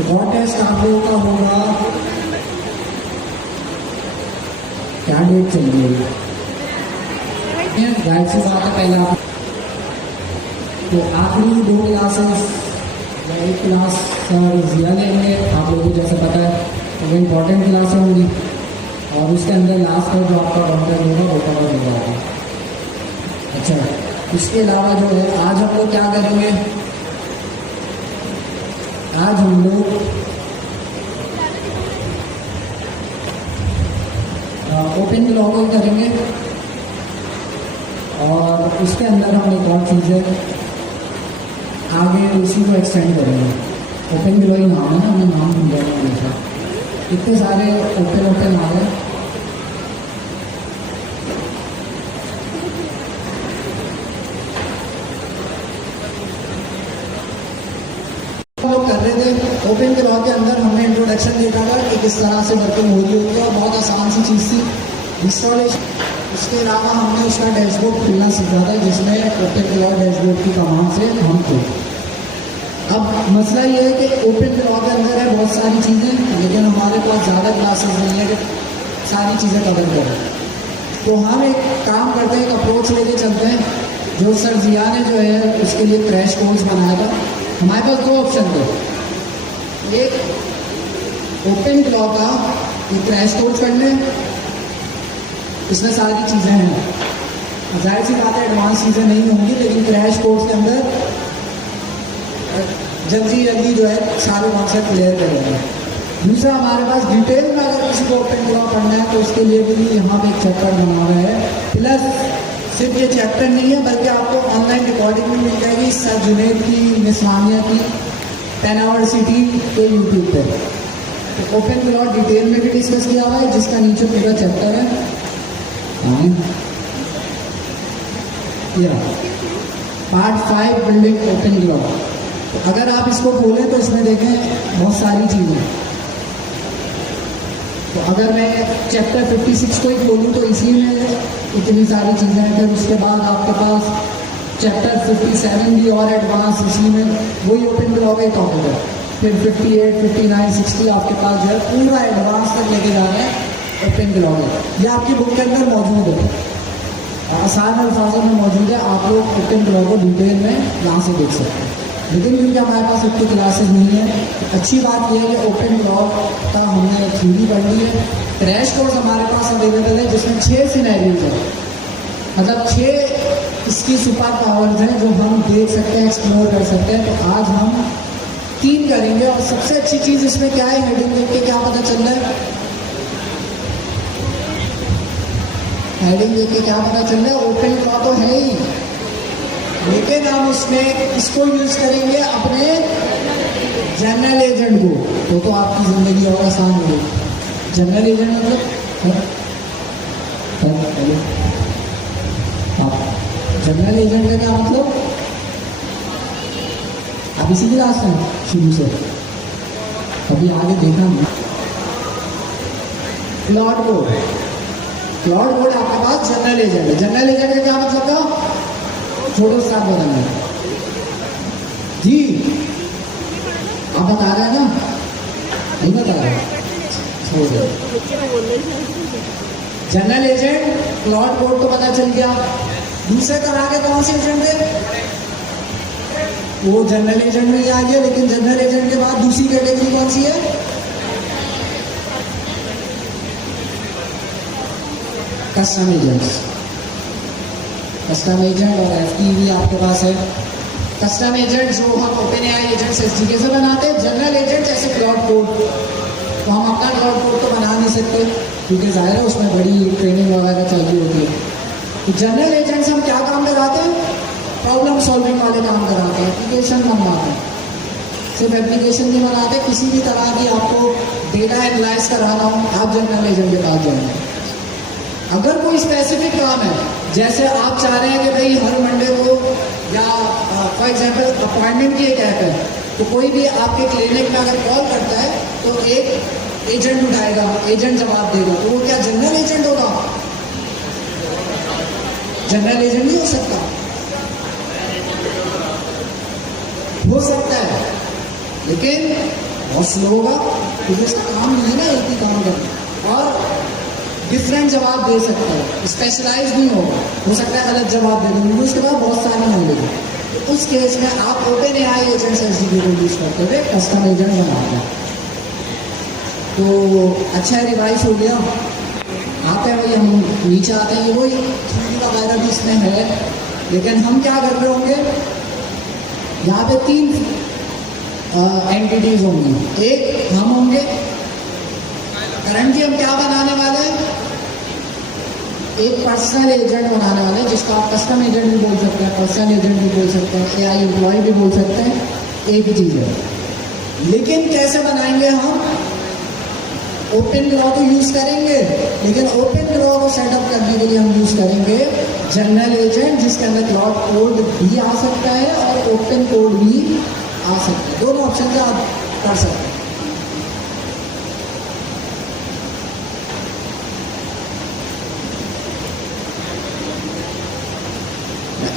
What test आप लोगों का होगा, क्या डेट चल रही है? जाहिर सी बात है, पहला तो आखिरी 2 क्लासेस या 1 क्लास जिया लेंगे। आप लोगों को जैसे पता है वो इम्पोर्टेंट क्लास होंगी और उसके अंदर लास्ट का जो आपका कंटेंट होगा वो कवर हो जाएगा। अच्छा, इसके अलावा जो है आज हम लोग क्या करेंगे, आज हम लोग ओपन ब्लॉगिंग करेंगे और उसके अंदर हम एक और चीज़ है आगे उसी को एक्सटेंड करेंगे। ओपन ब्लॉगिंग नाम है ना, हमें नाम मिल जाएगा हमेशा, इतने सारे ओपन आ गए। लोग कर रहे थे ओपन के लॉ के अंदर, हमने इंट्रोडक्शन देखा था कि किस तरह से वर्किंग हो रही होती है और बहुत आसान सी चीज़ थी इंस्टॉलेशन। उसके अलावा हमने उसका डैशबोर्ड खुलना सीखा था जिसमें ओपन के लॉ डैशबोर्ड की कमांड से हम थे। अब मसला ये है कि ओपन के लॉ के अंदर है बहुत सारी चीज़ें, लेकिन हमारे पास ज़्यादा क्लासेस नहीं है कि सारी चीज़ें कवर करें। तो हम एक काम करते हैं, एक अप्रोच लेके चलते हैं जो सर जिया ने जो है उसके लिए क्रैश कोर्स बनाया था। हमारे पास 2 ऑप्शन थे, एक ओपन लॉ का एक क्रैश कोर्स कर लें, इसमें सारी चीज़ें हैं। जाहिर सी बात है एडवांस चीज़ें नहीं होंगी, लेकिन क्रैश कोर्स के अंदर जल्दी जो है सारे कॉन्सेप्ट क्लियर करेंगे। दूसरा, हमारे पास डिटेल में अगर किसी को ओपन लॉ पढ़ना है तो उसके लिए भी यहाँ पे एक चैप्टर बना हुआ है। प्लस सिर्फ ये चैप्टर नहीं है बल्कि आपको ऑनलाइन रिकॉर्डिंग भी मिल जाएगी सर जुनैद की, निस्वानिया की, 10 आवर सिटी के यूट्यूब पे। तो ओपन लॉ डिटेल में भी डिस्कस किया हुआ है जिसका नीचे पूरा चैप्टर है। Part 5 building open law. तो अगर आप इसको खोलें तो इसमें देखें बहुत सारी चीज़ें। तो अगर मैं चैप्टर 56 को ही खोलूँ तो इसी में इतनी सारी चीज़ें हैं। फिर उसके बाद आपके पास चैप्टर 57 भी और एडवांस, इसी में वही ओपन लॉ का टॉपिक है। फिर 58, 59, 60 आपके पास जो है पूरा एडवांस तक लेके जा रहे हैं ओपन लॉ में। ये आपकी बुक के अंदर मौजूद है, आसान अल्फाजों में मौजूद है। आप लोग ओपन लॉ को डिटेल में यहाँ से देख सकते हैं। लेकिन क्योंकि हमारे पास इतनी क्लासेस नहीं है, तो अच्छी बात यह है कि ओपन लॉ का हमने थ्योरी पढ़ ली है। क्रैश कोर्स हमारे पास अवेलेबल है जिसमें 6 सिनेरियोज हैं, मतलब 6 इसकी सुपर पावर्स हैं जो हम देख सकते हैं, एक्सप्लोर कर सकते हैं। तो आज हम 3 करेंगे और सबसे अच्छी चीज़ इसमें क्या है, हेडिंग देख के क्या पता चल रहा है, हेडिंग देख के क्या पता चल रहा है, ओपन लॉ तो है ही, लेकिन हम उसमें इसको यूज करेंगे अपने जनरल एजेंट को, तो आपकी जिंदगी और आसान होगी। जनरल एजेंट मतलब जनरल एजेंट का क्या मतलब, आप इसी क्लास में शुरू से कभी आगे देखा नहीं। क्लॉड बोर्ड आपके पास जनरल एजेंट है। जनरल एजेंट का क्या मतलब था, छोटे स्टाफ बताना जी, आप बता रहे हैं ना, नहीं बता रहे, छोड़ दो। जनरल एजेंट क्लॉड बोर्ड तो पता चल गया। दूसरे तरह के कौन से एजेंट थे, वो जनरल एजेंट में ही आ गया। लेकिन जनरल एजेंट के बाद दूसरी कैटेगरी कौन सी है, कस्टम एजेंट्स। कस्टम एजेंट और एफटी भी आपके पास है। कस्टम एजेंट जो हम ओपनएआई एजेंट्स एसडीके से बनाते हैं, जनरल एजेंट जैसे क्लाउड कोड, तो हम अपना क्लाउड कोड तो बना नहीं सकते क्योंकि जाहिर है उसमें बड़ी ट्रेनिंग वगैरह चाहिए होती है। तो जनरल एजेंट्स हम क्या काम कराते हैं, प्रॉब्लम सॉल्विंग वाले काम कराते हैं, एप्लीकेशन बनवाते हैं। सिर्फ एप्लीकेशन नहीं बनाते, किसी भी तरह की आपको डेटा एनालाइज कराना हो आप जनरल एजेंट के पास जाएंगे। अगर कोई स्पेसिफिक काम है, जैसे आप चाह रहे हैं कि भाई हर मंडे को, या फॉर एग्जांपल अपॉइंटमेंट की एक ऐप है, तो कोई भी आपके क्लिनिक में अगर कॉल करता है तो एक एजेंट उठाएगा, एजेंट जवाब देगा, तो वो क्या जनरल एजेंट होगा, जनरल एजेंट नहीं हो सकता। हो सकता है लेकिन बहुत स्लो होगा क्योंकि इसका काम नहीं है ना एक ही काम करना, और डिफरेंट जवाब दे सकता है, स्पेशलाइज नहीं होगा, हो सकता है गलत जवाब दे देंगे, उसके बाद बहुत सारी नॉलेज है। तो उस केस में आप ओपन एआई एजेंट्स एसडीके को यूज़ करते हुए कस्टम एजेंट बनाते हैं। तो अच्छा रिवाइज हो गया, आते हैं वही हम नीचे आते हैं, वही थ्योरी वगैरह भी इसमें है, लेकिन हम क्या कर रहे होंगे, यहाँ पे 3 एंटिटीज होंगी। एक हम होंगे, करंटली हम क्या बनाने वाले हैं, एक पर्सनल एजेंट बनाने वाले हैं, जिसको आप कस्टम एजेंट भी बोल सकते हैं, पर्सनल एजेंट भी बोल सकते हैं, एआई एम्प्लॉय भी बोल सकते हैं, एक ही चीज़ है। लेकिन कैसे बनाएंगे हम, ओपन ग्रो को यूज़ करेंगे, लेकिन ओपन ग्रो को सेटअप करने के लिए हम यूज़ करेंगे जनरल एजेंट, जिसके अंदर क्लाउड कोड भी आ सकता है और ओपन कोड भी आ सकता है, दोनों ऑप्शन से आप कर सकते हैं।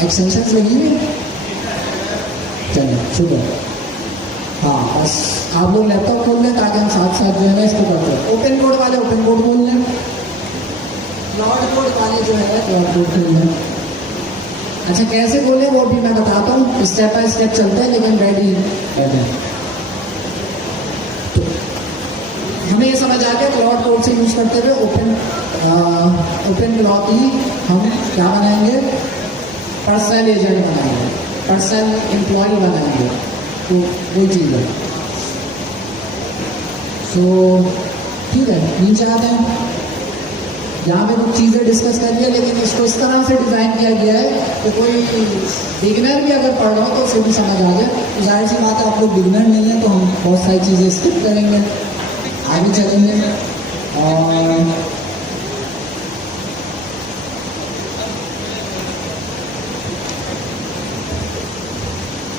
एक्सटेंशंस लगी हुई, चलिए शुक्र। हाँ, बस आप लोग लैपटॉप खोल लें ताकि हम साथ साथ जो है ना इसको करते हैं। ओपन कोड वाले ओपन कोड खोल लें, क्लाउड कोड वाले जो है क्लाउड कोड खोल लें। अच्छा, कैसे खोलें वो भी मैं बताता हूँ, स्टेप बाय स्टेप चलते हैं, लेकिन रेडी रहते हैं। तो हमें ये समझ आ गया, क्लाउड कोड से यूज़ करते हुए ओपन क्लाउड ही हम क्या बनाएंगे, पर्सनल एजेंट बनाएंगे, पर्सनल एम्प्लॉय बनाएंगे, तो वो चीज़ है। सो ठीक है, नीचे आते हैं। यहाँ पे कुछ चीज़ें डिस्कस करिए, लेकिन इसको इस तरह से डिज़ाइन किया गया है कि कोई बिगिनर भी अगर पढ़ रहा हो तो उसे भी समझ आ जाए। तो जाहिर सी बात है, आप लोग बिगिनर नहीं है तो हम बहुत सारी चीज़ें स्किप करेंगे, आगे चलेंगे। और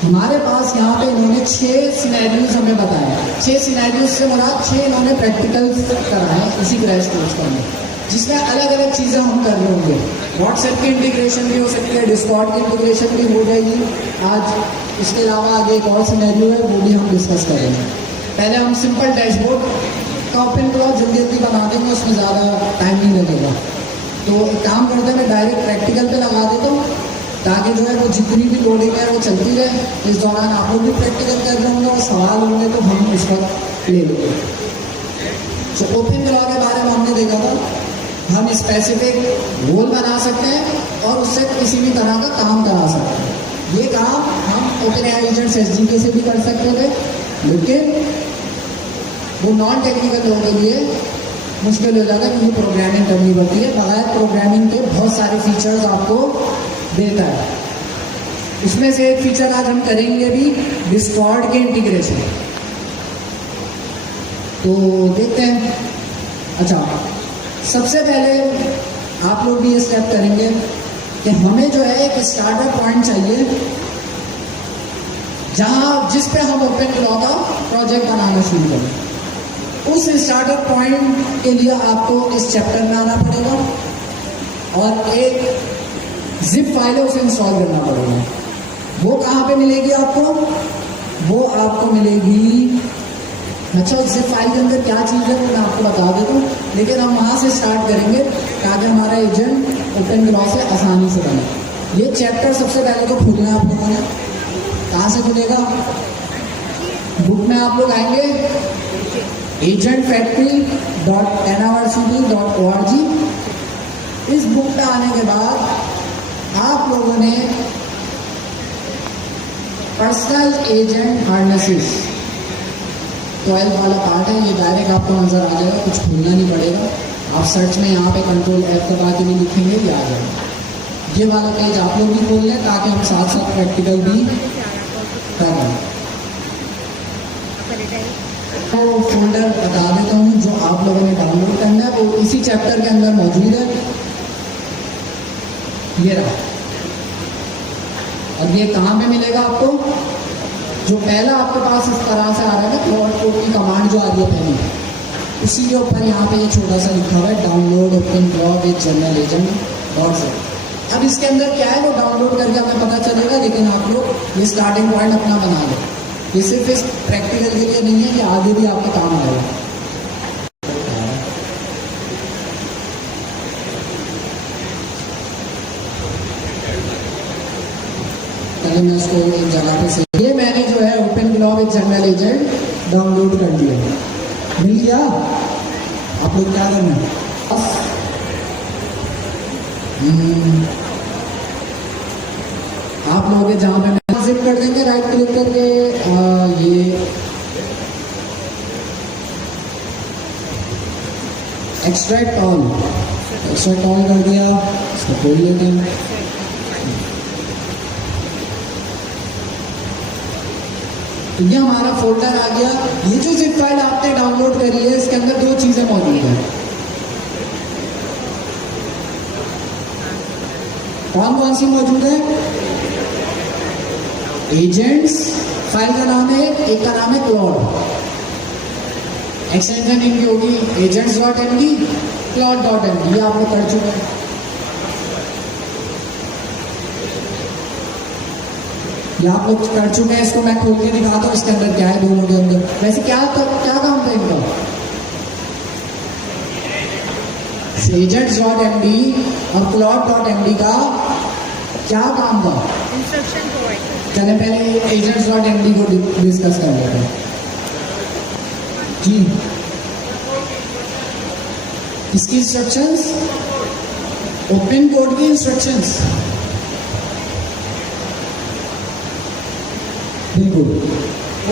हमारे पास यहाँ पे इन्होंने 6 सिनेरियोज हमें बताए। 6 सिनेरियोज से मुराद 6 इन्होंने प्रैक्टिकल्स कराए इसी क्रैश कोर्स का में, जिसमें अलग अलग चीज़ें हम कर रहे होंगे। व्हाट्सएप की इंटीग्रेशन भी हो सकती है, डिस्कॉर्ड की इंटीग्रेशन भी हो जाएगी आज। इसके अलावा आगे एक और सिनेरियो है, वो भी हम डिस्कस करेंगे। पहले हम सिंपल डैशबोर्ड का ओपन क्लाउड जल्दी जल्दी बना देंगे, उसमें ज़्यादा टाइम नहीं लगेगा। तो एक काम करते हैं, मैं डायरेक्ट प्रैक्टिकल पे लगा देता हूँ ताकि जो है वो जितनी भी लोडिंग है वो चलती रहे। इस दौरान आप लोग भी प्रैक्टिकल कर रहे होंगे और सवाल होंगे तो हम उस वक्त ले लेंगे। तो ओपन क्लाउड के बारे में हमने देखा था, हम स्पेसिफिक रोल बना सकते हैं और उससे किसी भी तरह का काम करा सकते हैं। ये काम हम ओपन एआई एजेंट्स एसडीके से भी कर सकते थे, लेकिन वो नॉन टेक्निकल लोगों के लिए मुश्किल हो जाता है क्योंकि प्रोग्रामिंग करनी पड़ती है। बगैर प्रोग्रामिंग के बहुत सारे फीचर्स आपको देता है। उसमें से एक फीचर आज हम करेंगे भी, डिस्कॉर्ड के इंटीग्रेशन। तो देखते हैं। अच्छा, सबसे पहले आप लोग भी ये स्टेप करेंगे कि हमें जो है एक स्टार्टर पॉइंट चाहिए जिस पे हम ओपन क्लाउड का प्रोजेक्ट बनाना शुरू करें। उस स्टार्टर पॉइंट के लिए आपको इस चैप्टर में आना पड़ेगा और एक जिप फाइल है उसे इंस्टॉल करना पड़ेगा। वो कहाँ पे मिलेगी आपको, वो आपको मिलेगी, अच्छा जिप फाइल के अंदर क्या चीज़ है वो मैं आपको बता देता हूँ, लेकिन हम वहाँ से स्टार्ट करेंगे ताकि हमारा एजेंट ओपन क्लाउड से आसानी से बने। ये चैप्टर सबसे पहले तो खोलना है आप लोगों ने। कहाँ से खुलेगा, बुक में आप लोग आएंगे agentfactory.nrcp.org। इस बुक पे आने के बाद आप लोगों ने पर्सनल एजेंट हार्नेसेस 12 वाला पार्ट है, ये डायरेक्ट आपको नजर आ जाएगा, कुछ खोलना नहीं पड़ेगा। आप सर्च में यहाँ पे कंट्रोल F दबा के भी लिखेंगे, ये आ जाएगा। ये वाला पेज आप लोग भी खोल लें ताकि हम साथ साथ प्रैक्टिकल भी कर लें। तो फोल्डर बता देता हूँ जो आप लोगों ने डाउनलोड करना है, वो इसी चैप्टर के अंदर मौजूद है। ये रहा। अब ये कहाँ पे मिलेगा आपको, जो पहला आपके पास इस तरह से आ रहा है ना, क्लाउड कोड की कमांड जो आ रही है पहली, उसी के ऊपर यहाँ पे ये छोटा सा लिखा हुआ है download open cloud with general agent. अब इसके अंदर क्या है वो डाउनलोड करके हमें पता चलेगा, लेकिन आप लोग ये स्टार्टिंग पॉइंट अपना बना लें। ये सिर्फ इस प्रैक्टिकल के लिए नहीं है, कि आगे भी आपके काम आएगा। पहले मैं उसको एक जगह पे से, ये मैंने जो है ओपन ग्लॉब एक जनरल एजेंट डाउनलोड कर दिया, मिल गया। आप लोग क्या करना है, आप लोग जहाँ पे जिप कर देंगे राइट क्लिक करके, ये एक्सट्रैक्ट ऑल कर दिया, इसको खोल लेते हैं। तो ये हमारा फोल्डर आ गया। ये जो जिप फाइल आपने डाउनलोड करी है, इसके अंदर दो चीजें मौजूद हैं। कौन कौन सी मौजूद है? एजेंट्स फाइल का नाम है, एक का नाम है क्लॉड। एक्सटेंशन इनकी होगी agents.md, plot.md, ये आप लोग कर चुके हैं। ये आप लोग कर चुके हैं, इसको मैं खोल के दिखाता हूँ इसके अंदर क्या है, दोनों के अंदर। वैसे क्या काम था इनका? agents.md और plot.md का क्या काम था? Instruction provide. चले पहले agents.md को डिस्कस कर लेते हैं जी। इसकी इंस्ट्रक्शंस, ओपन कोड की इंस्ट्रक्शंस, बिल्कुल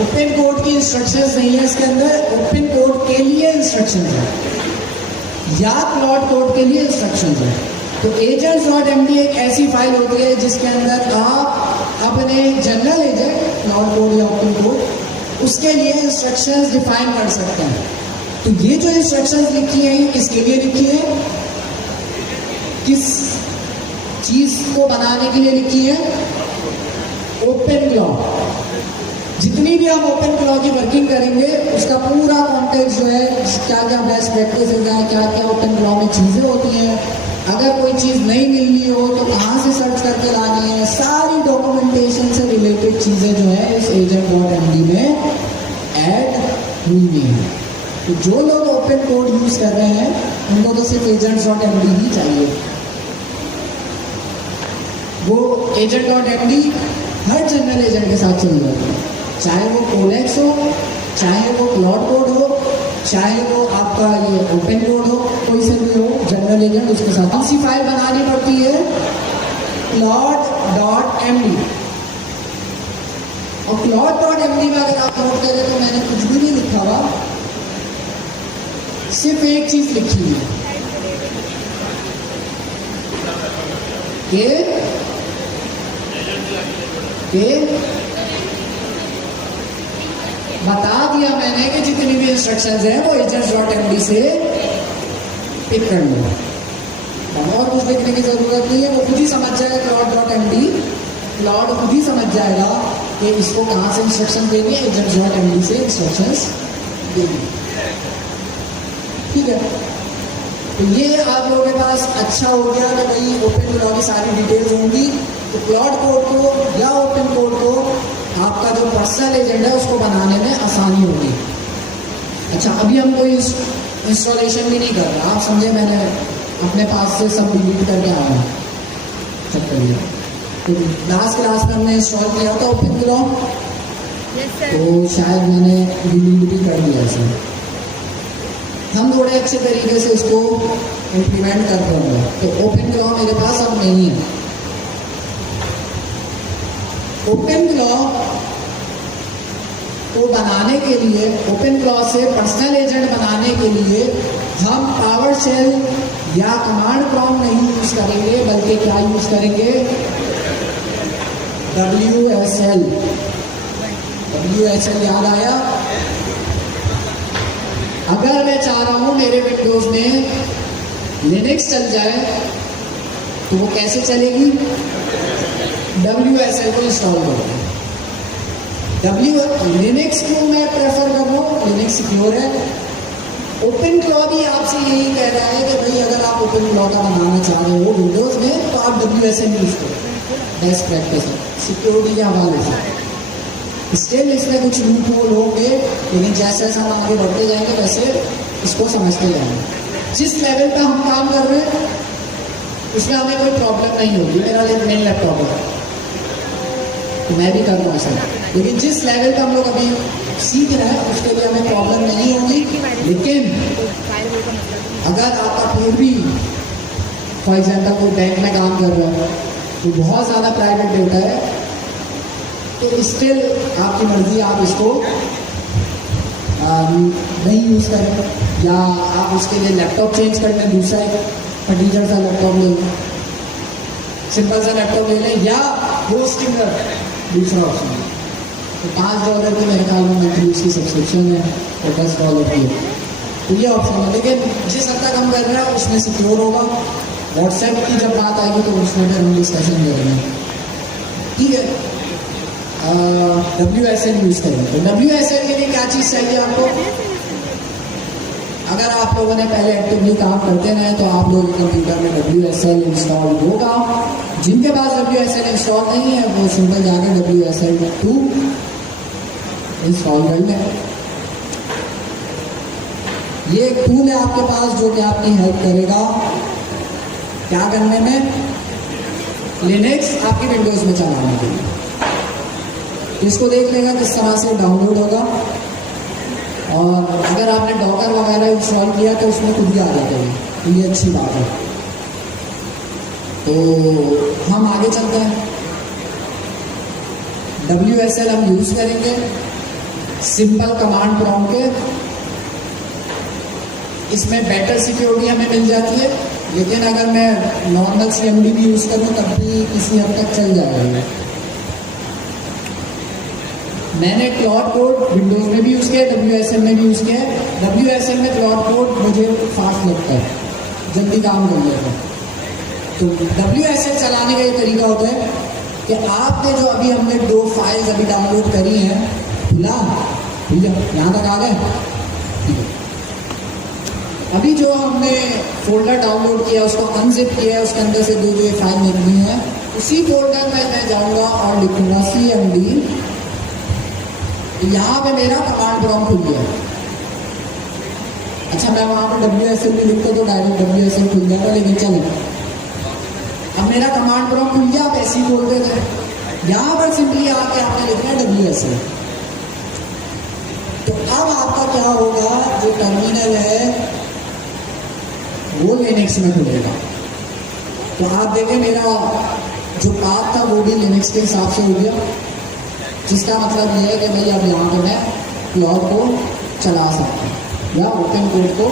ओपन कोड की इंस्ट्रक्शंस नहीं है इसके अंदर, ओपन कोड के लिए इंस्ट्रक्शंस है या प्लॉट कोड के लिए इंस्ट्रक्शंस है। तो agents.md एक ऐसी फाइल होती है जिसके अंदर आप अपने जनरल एजेंट, प्लॉट कोड या ओपन कोड, उसके लिए इंस्ट्रक्शंस डिफाइन कर सकते हैं। तो ये जो इंस्ट्रक्शंस लिखी हैं, किसके लिए लिखी है? किस चीज को बनाने के लिए लिखी है? OpenClaw. जितनी भी हम ओपन क्लॉ की वर्किंग करेंगे, उसका पूरा कॉन्टेक्स्ट जो है, क्या क्या बेस्ट प्रैक्टिसेस हैं, क्या क्या ओपन क्लॉ में चीजें होती हैं, अगर कोई चीज नहीं मिल रही हो तो कहाँ से सर्च करके लानी है, सारी डॉक्यूमेंटेशन से रिलेटेड चीजें जो है इस agent.md में ऐड हुई है। तो जो लोग ओपन कोड यूज कर रहे हैं, उनको तो सिर्फ agents.md ही चाहिए। वो agent.md हर जनरल एजेंट के साथ चल जाता है, चाहे वो कोलेक्स हो, चाहे वो प्लॉट कोड हो, चाहे वो आपका ये ओपन कोड हो, कोई से भी हो, जनरल एजेंट उसके साथ। कौन सी फाइल बनानी पड़ती है? plot.md। और plot.md में अगर आप नोट करें तो मैंने कुछ भी नहीं लिखा हुआ, सिर्फ एक चीज लिखी है कि बता दिया मैंने कि जितनी भी इंस्ट्रक्शंस हैं वो agents.md से पिक कर लो, और कुछ लिखने की जरूरत नहीं है, वो खुद ही समझ जाएगा। plot.md, प्लॉट खुद ही समझ जाएगा कि इसको कहाँ से इंस्ट्रक्शन देनी है, agents.md से इंस्ट्रक्शंस देनी। ठीक है, तो ये आप लोगों के पास अच्छा हो गया कि भाई ओपन क्लॉ की सारी डिटेल्स होंगी। तो प्लॉट कोड को या ओपन कोड को आपका जो पर्सनल एजेंट है उसको बनाने में आसानी होगी। अच्छा, अभी हम कोई इंस्टॉलेशन भी नहीं कर रहे, आप समझे, मैंने अपने पास से सब डिलीट करके आया, चेक कर लिया। तो लास्ट क्लास में हमने इंस्टॉल किया था ओपन क्लॉ, तो शायद मैंने डिलीट भी कर दिया इसे। हम थोड़े अच्छे तरीके से इसको इम्प्लीमेंट कर पाएंगे। तो ओपन क्लॉ मेरे पास अब नहीं है। ओपन क्लॉ को बनाने के लिए, ओपन क्लॉ से पर्सनल एजेंट बनाने के लिए हम पावर शेल या कमांड प्रॉम्प्ट नहीं यूज करेंगे, बल्कि क्या यूज करेंगे? WSL। WSL याद आया? अगर मैं चाह रहा हूं मेरे विंडोज में लिनक्स चल जाए तो वो कैसे चलेगी? WSL को इंस्टॉल करो। लिनक्स को मैं प्रेफर कर रहा हूँ, लिनक्स सिक्योर है। ओपन क्लॉ भी आपसे यही कह रहा है कि भाई अगर आप ओपन क्लॉ का बनाना चाह रहे हो विंडोज में तो आप WSL यूज करो, बेस्ट प्रैक्टिस है सिक्योरिटी के हवाले से। स्टिल इसमें कुछ लूप होल होंगे, लेकिन जैसे जैसे हम आगे बढ़ते जाएंगे वैसे इसको समझते जाएंगे। जिस लेवल पे हम काम कर रहे हैं उसमें हमें कोई प्रॉब्लम नहीं होगी। मेरा मेन लैपटॉप है तो मैं भी कर रहा हूँ सर, लेकिन जिस लेवल पे हम लोग अभी सीख रहे हैं उसके लिए हमें प्रॉब्लम नहीं होगी। लेकिन अगर आपका फिर भी फॉर एग्जाम्पल कोई बैंक में काम कर रहा है तो बहुत ज़्यादा प्राइवेट डेटा है, तो स्टिल आपकी मर्जी, आप इसको नहीं यूज़ करें, या आप उसके लिए लैपटॉप चेंज कर लें, दूसरा एक फटीचर सा लैपटॉप ले लें, सिंपल सा लैपटॉप ले लें, या होस्टिंग दूसरा ऑप्शन है। तो $5 की मेरे ख्याल में मंथली उसकी सब्सक्रिप्शन है और $10 की है, तो ये ऑप्शन है। लेकिन जिस हद तक हम कर रहे हैं उसमें सिक्योर होगा। व्हाट्सएप की जब बात आएगी तो उसमें फिर हम डिस्कशन करेंगे, ठीक है। WSL यूज़ करेंगे। तो WSL के लिए क्या चीज़ चाहिए आपको? अगर आप लोगों ने पहले एक्टिवली काम करते रहे तो आप लोगों के कंप्यूटर में WSL इंस्टॉल होगा। जिनके पास WSL इंस्टॉल नहीं है वो सिंपल जाकर WSL2 इंस्टॉल कर लें। ये एक टूल है आपके पास जो कि आपकी हेल्प करेगा क्या करने में, लिनक्स आपकी विंडोज़ में चलाने के लिए। इसको देख लेगा किस तरह से डाउनलोड होगा, और अगर आपने डॉकर वगैरह इंस्टॉल किया तो उसमें खुद ही आ जाता है, तो ये अच्छी बात है। तो हम आगे चलते हैं। WSL हम यूज़ करेंगे सिंपल कमांड प्रॉम्प्ट के। इसमें बेटर सिक्योरिटी हमें मिल जाती है, लेकिन अगर मैं नॉर्मल CMD भी यूज़ करूँ तब भी किसी हद तक चल जाएगा। मैंने क्लाउड कोड विंडोज़ में भी यूज़ किया है, WSL में भी यूज़ किया है। WSL में क्लाउड कोड मुझे फास्ट लगता है, जल्दी काम कर लेता है। तो WSL चलाने का ये तरीका होता है कि आपने जो अभी हमने 2 फाइल्स अभी डाउनलोड करी हैं, ठीक है, यहाँ तक आ गए, ठीक है। अभी जो हमने फोल्डर डाउनलोड किया उसको अनजिप किया है, उसके अंदर से जो ये फाइल निकली है उसी फोल्डर में मैं जाऊँगा और लिखूँगा CMD। यहाँ पे मेरा कमांड प्रॉम्प्ट खुल गया। अच्छा, मैं वहाँ पर WSL भी लिखता तो डायरेक्ट WSL खुल जाता, लेकिन चलो अब मेरा कमांड प्रॉम्प्ट खुल गया। आप ऐसे ही बोल देते हैं, यहाँ पर सिंपली आके आपने लिखना है WSL। तो अब आपका क्या होगा, जो टर्मिनल है वो लिनक्स में खुलेगा। तो आप देखें मेरा जो पाथ था वो भी लिनक्स के हिसाब से हो गया, जिसका मतलब ये है कि भाई अब यहाँ पर मैं क्लाउड को चला सकता हूँ या ओपन कोड को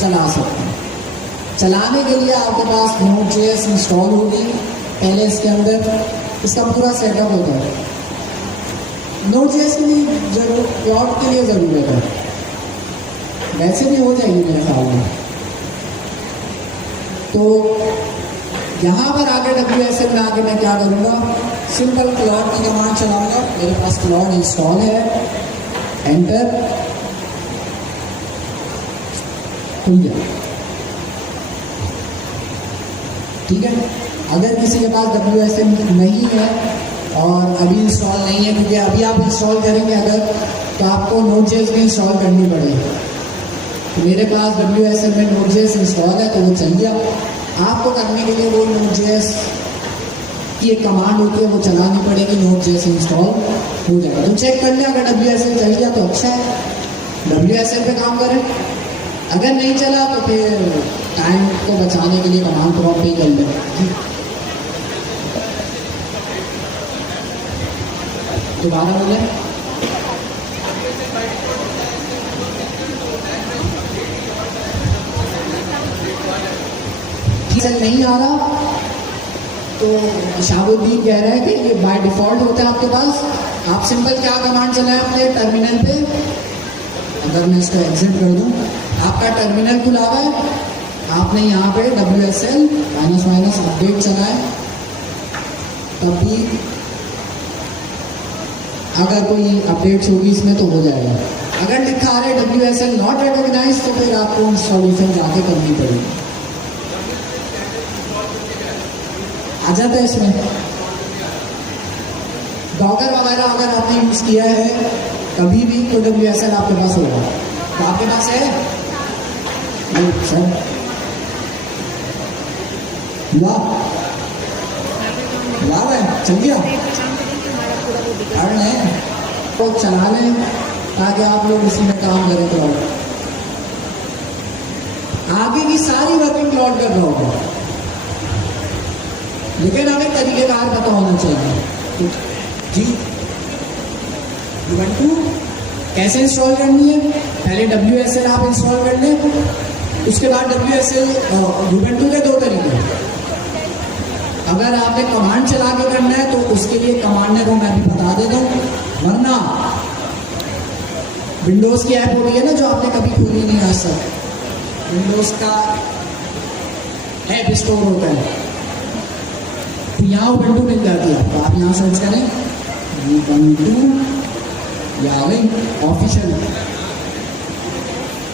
चला सकता हूँ। चलाने के लिए आपके पास Node.js इंस्टॉल होगी पहले, इसके अंदर इसका पूरा सेटअप होता है। Node.js के लिए क्लाउड के लिए ज़रूरत है, वैसे भी हो जाएगी मेरे ख्याल में। तो यहाँ पर आके WSL में आके मैं क्या करूँगा, सिंपल क्लाउड की कमांड चलाऊंगा। मेरे पास क्लाउड इंस्टॉल है, एंटर, खुल गया, ठीक है। अगर किसी के पास WSL नहीं है और अभी इंस्टॉल नहीं है, क्योंकि अभी आप इंस्टॉल करेंगे अगर तो आपको Node.js भी इंस्टॉल करनी पड़ेगी। तो मेरे पास WSL में Node.js इंस्टॉल है तो वो चल गया। आपको करने के लिए वो Node.js की एक कमांड होती है, वो चलानी पड़ेगी, Node.js इंस्टॉल हो जाएगा। तो चेक कर लें, अगर WSL चल गया तो अच्छा है, WSL पे काम करें। अगर नहीं चला तो फिर टाइम को बचाने के लिए कमांड प्रॉम्प्ट पे कर लें। दोबारा बोलें, नहीं आ रहा तो शाहबुद्दीन कह रहा है कि ये बाय डिफ़ॉल्ट होता है आपके पास। आप सिंपल क्या कमांड चलाएं अपने टर्मिनल पे। अगर मैं इसको एग्जिट कर दूं, आपका टर्मिनल खुला हुआ है, आपने यहाँ पे WSL -- अपडेट चलाए, तब भी अगर कोई अपडेट्स होगी इसमें तो हो जाएगा। अगर लिखा आ रहा है WSL नॉट रिकॉग्नाइज्ड तो फिर आपको इंस्टॉलेशन जाके करनी पड़ेगी। आ जाता है इसमें डॉगर वगैरह अगर आपने यूज़ किया है कभी भी तो WSL आपके पास होगा। तो आपके पास है सर वाह है, चल गया तो चला लें ताकि आप लोग इसी में काम करें। तो आगे की सारी वर्किंग क्लाउड कर रहा होगा, लेकिन हमें तरीकेकार पता होना चाहिए। जी Ubuntu कैसे इंस्टॉल करनी है, पहले WSL आप इंस्टॉल कर लें, उसके बाद WSL Ubuntu के दो तरीके हैं। अगर आपने कमांड चला के करना है तो उसके लिए कमांड को मैं भी बता देता हूँ, वरना विंडोज़ की ऐप होती है ना जो आपने कभी खोली नहीं आज तक, विंडोज़ का ऐप स्टोर होता है, तो यहाँ Ubuntu मिल जाती है आपको। आप यहाँ सर्च करें Ubuntu या ऑफिशियल,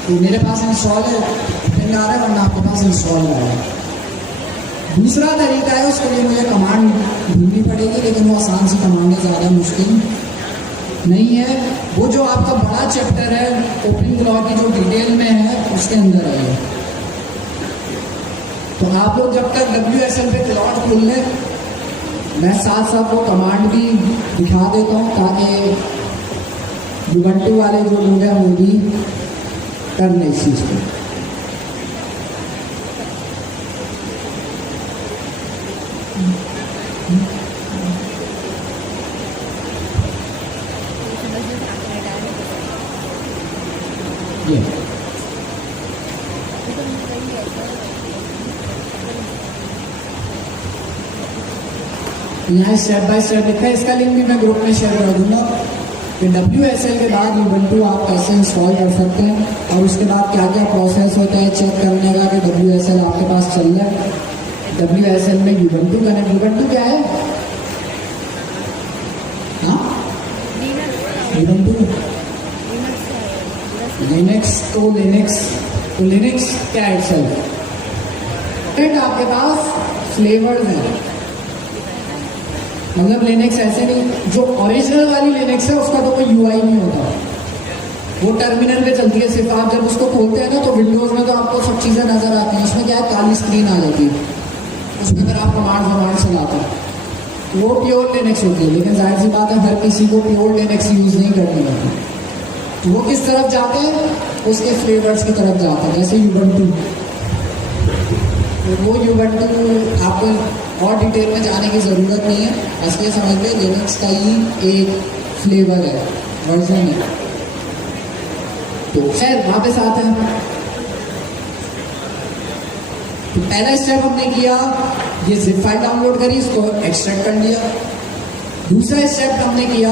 तो मेरे पास इंस्टॉल है, आ रहा है, वरना आपके पास इंस्टॉल आ रहा है। दूसरा तरीका है, उसके लिए मुझे कमांड ढूंढनी पड़ेगी, लेकिन वो आसान सी कमांड है, ज़्यादा मुश्किल नहीं है। वो जो आपका बड़ा चैप्टर है ओपन क्लॉ की जो डिटेल में है उसके अंदर है। तो आप लोग जब तक WSL पे क्लॉट खोल लें, मैं साथ साथ वो कमांड भी दिखा देता हूँ ताकि Ubuntu वाले जो लोग हैं वो भी कर लें इस चीज़ को। यहाँ स्टेप बाय स्टेप लिखा है, इसका लिंक भी मैं ग्रुप में शेयर कर दूंगा कि WSL के बाद Ubuntu आप कैसे इंस्टॉल कर सकते हैं और उसके बाद क्या क्या प्रोसेस होता है चेक करने का कि WSL आपके पास चल रहा है। WSL में Ubuntu कनेक्ट, Ubuntu क्या है? हाँ Ubuntu लिनक्स, तो लिनक्स क्या है सेल्फ, आपके पास फ्लेवर्स हैं, मतलब लिनक्स ऐसे नहीं, जो ओरिजिनल वाली लिनक्स है उसका तो कोई UI नहीं होता, वो टर्मिनल पे चलती है सिर्फ। आप जब उसको खोलते हैं ना तो विंडोज में तो आपको सब चीज़ें नजर आती हैं, उसमें क्या है काली स्क्रीन आ जाती है, उसमें अगर आप कमांड चलाते हैं वो प्योर लिनक्स होती है। लेकिन जाहिर सी बात है हर किसी को प्योर लिनक्स यूज़ नहीं करनी होती, तो वो किस तरफ जाते हैं, उसके फ्लेवर्स की तरफ जाते हैं। जैसे Ubuntu, तो वो Ubuntu आपको और डिटेल में जाने की ज़रूरत नहीं है, बस ये समझ लो लिनक्स का ही एक फ्लेवर है, वर्जन है। तो खैर वापस आते हैं, तो पहला स्टेप हमने किया, ये जिप फाइल डाउनलोड करी, इसको एक्सट्रैक्ट कर लिया। दूसरा स्टेप हमने किया,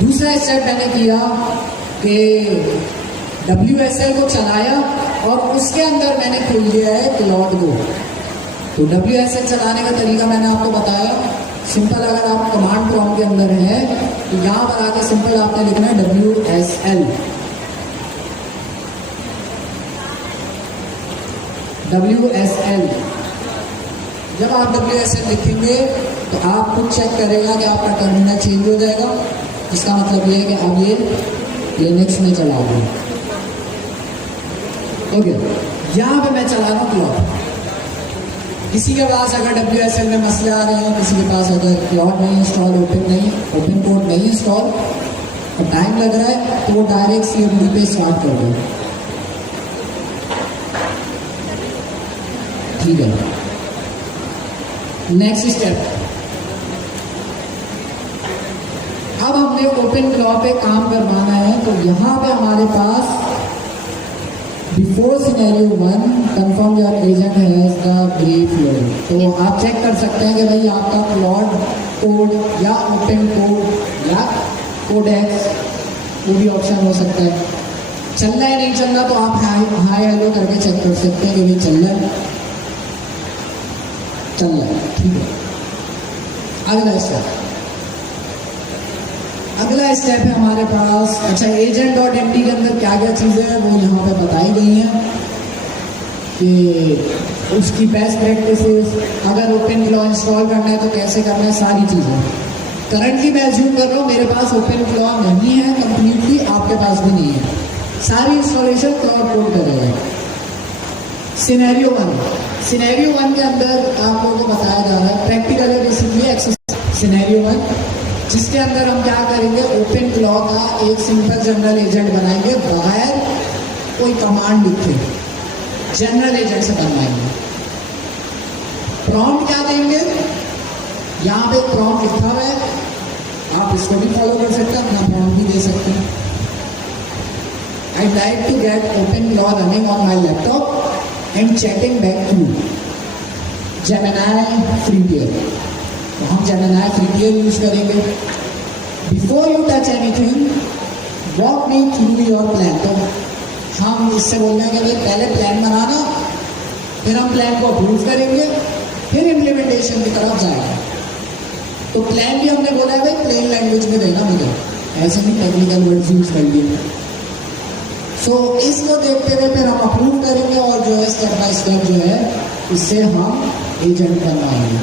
दूसरा स्टेप मैंने किया कि WSL को चलाया और उसके अंदर मैंने खोल दिया है क्लॉट को। तो WSL चलाने का तरीका मैंने आपको बताया, सिंपल अगर आप कमांड प्रॉम्प्ट के अंदर है तो यहाँ पर आके सिंपल आपने लिखना है WSL, जब आप WSL लिखेंगे तो आप खुद चेक करेगा कि आपका टर्मिनल चेंज हो जाएगा, इसका मतलब ये है कि अब ये लिनक्स में चला गया। ओके, यहाँ पे मैं चला रहा हूँ क्लॉट। किसी के पास अगर WSL में मसले आ रहे हैं, किसी के पास अगर क्लॉट नहीं इंस्टॉल, ओपन कोड नहीं इंस्टॉल और टाइम लग रहा है, तो वो डायरेक्ट CMD पे स्टार्ट कर दो। ठीक है, नेक्स्ट स्टेप, अब हमने ओपन क्लॉ पे काम करवाना है। तो यहाँ पे हमारे पास before scenario 1 confirm your agent has the brief load, तो आप चेक कर सकते हैं कि भाई आपका क्लॉड कोड या ओपन कोड या कोडेक्स वो भी ऑप्शन हो सकता है। चल रहा है नहीं चल रहा तो आप हाई हेलो करके चेक कर सकते हैं कि भाई चल रहा है, ठीक है। अगला स्टेप है हमारे पास, अच्छा agent.md के अंदर क्या क्या चीज़ें हैं वो यहाँ पे बताई गई हैं कि उसकी बेस्ट प्रैक्टिसेस, अगर ओपन क्लॉ इंस्टॉल करना है तो कैसे करना है, सारी चीज़ें। करंटली मैं अज्यूम कर रहा हूँ मेरे पास ओपन क्लॉ नहीं है कंप्लीटली, आपके पास भी नहीं है, सारी इंस्टॉलेशन क्लाउड कोड करेगा। सिनेरियो वन के अंदर आप लोगों को बताया जा रहा है प्रैक्टिकल है बेसिकली एक्सरसाइज सिनेरियो वन, जिसके अंदर हम क्या करेंगे, ओपन क्लॉ का एक सिंपल जनरल एजेंट बनाएंगे बगैर कोई कमांड लिखे, जनरल एजेंट से बनवाएंगे। प्रॉम्प्ट क्या देंगे, यहाँ पे प्रॉम्प्ट लिखा हुआ है, आप इसको भी फॉलो कर सकते हैं, अपना प्रॉम्प्ट भी दे सकते हैं। I'd like to get OpenClaw running on my laptop and chatting back to Gemini free tier। तो हम Gemini free tier यूज करेंगे। Before you touch anything, walk me through your plan। तो हम इससे बोलने के लिए पहले प्लान बनाना, फिर हम प्लान को अप्रूव करेंगे, फिर इम्प्लीमेंटेशन की तरफ जाएंगे। तो प्लान भी हमने बोला है भाई प्लेन लैंग्वेज में देना मुझे, ऐसे नहीं टेक्निकल वर्ड्स यूज कर लिए। सो इसको देखते हुए फिर हम अप्रूव करेंगे और जो है स्टेप बाय स्टेप जो है इससे हम एजेंट बनवाएंगे।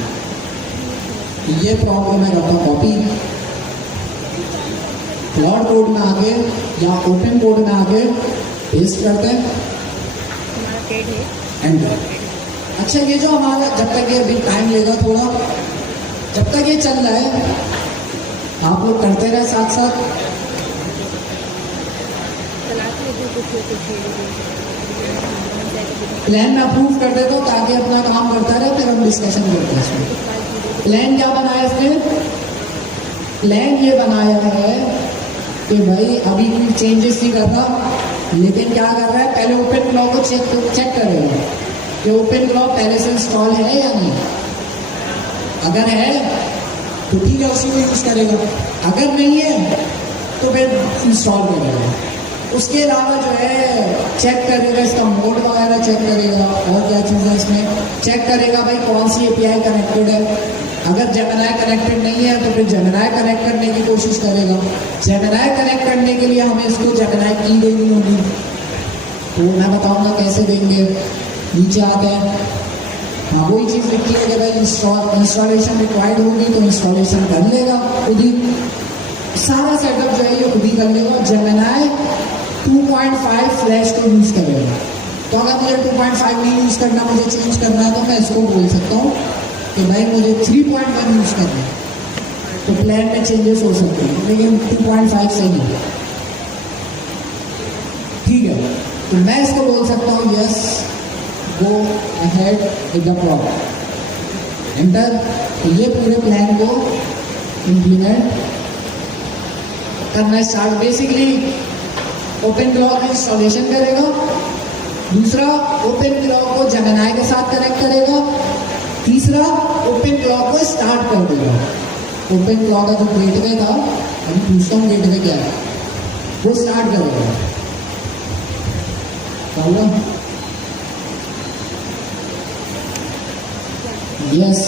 ये प्रॉब्लम है करता कॉपी, क्लाउड कोड में आगे या ओपन कोड में आगे पेस्ट करते हैं एंड। अच्छा ये जो हमारा जब तक ये अभी टाइम लेगा थोड़ा, जब तक ये चल रहा है आप लोग करते रहे साथ साथ। प्लान में अप्रूव कर देता हूँ ताकि अपना काम करता रहे, फिर हम डिस्कशन करते हैं इसमें। प्लान क्या बनाया इसने, प्लान ये बनाया है कि भाई अभी कोई चेंजेस नहीं कर रहा, लेकिन क्या कर रहा है पहले ओपन क्लॉ को चेक करेगा कि ओपन क्लॉ पहले से इंस्टॉल है या नहीं। अगर है तो ठीक है उसी को यूज करेगा, अगर नहीं है तो फिर इंस्टॉल करेगा। उसके अलावा जो है चेक करेगा इसका मोड वगैरह चेक करेगा, और क्या चीज़ है इसमें चेक करेगा भाई कौन सी एपीआई कनेक्टेड है। अगर जेमिनी कनेक्टेड नहीं है तो फिर जेमिनी कनेक्ट करने की कोशिश करेगा। जेमिनी कनेक्ट करने के लिए हमें इसको जेमिनी की देनी होगी, तो मैं बताऊंगा कैसे देंगे। नीचे आते हैं, हाँ वही चीज़ लिखी है कि भाई इंस्टॉलेशन रिक्वायर्ड होगी तो इंस्टॉलेशन कर लेगा खुद ही, सारा सेटअप जो है ये खुद ही कर लेगा। जेमिनी 2.5 फ्लैश को यूज़ करेगा। तो अगर मुझे 2.5 नहीं यूज़ करना, मुझे चेंज करना है, तो मैं इसको बोल सकता हूँ कि भाई मुझे 3.1 यूज़ करना है, तो प्लान में चेंजेस हो सकते हैं, लेकिन 2.5 सही है। ठीक है, तो मैं इसको बोल सकता हूँ yes go ahead with the prompt enter. तो ये पूरे प्लान को इम्प्लीमेंट करना स्टार्ट। बेसिकली ओपन क्लॉ का इंस्टॉलेशन करेगा, दूसरा ओपन क्लॉ को जेमिनी के साथ कनेक्ट करेगा, तीसरा ओपन क्लॉ को स्टार्ट कर देगा। ओपन क्लॉ का जो गेटवे था, अभी पूछता हूँ गेटवे क्या है, वो स्टार्ट करेगा। Yes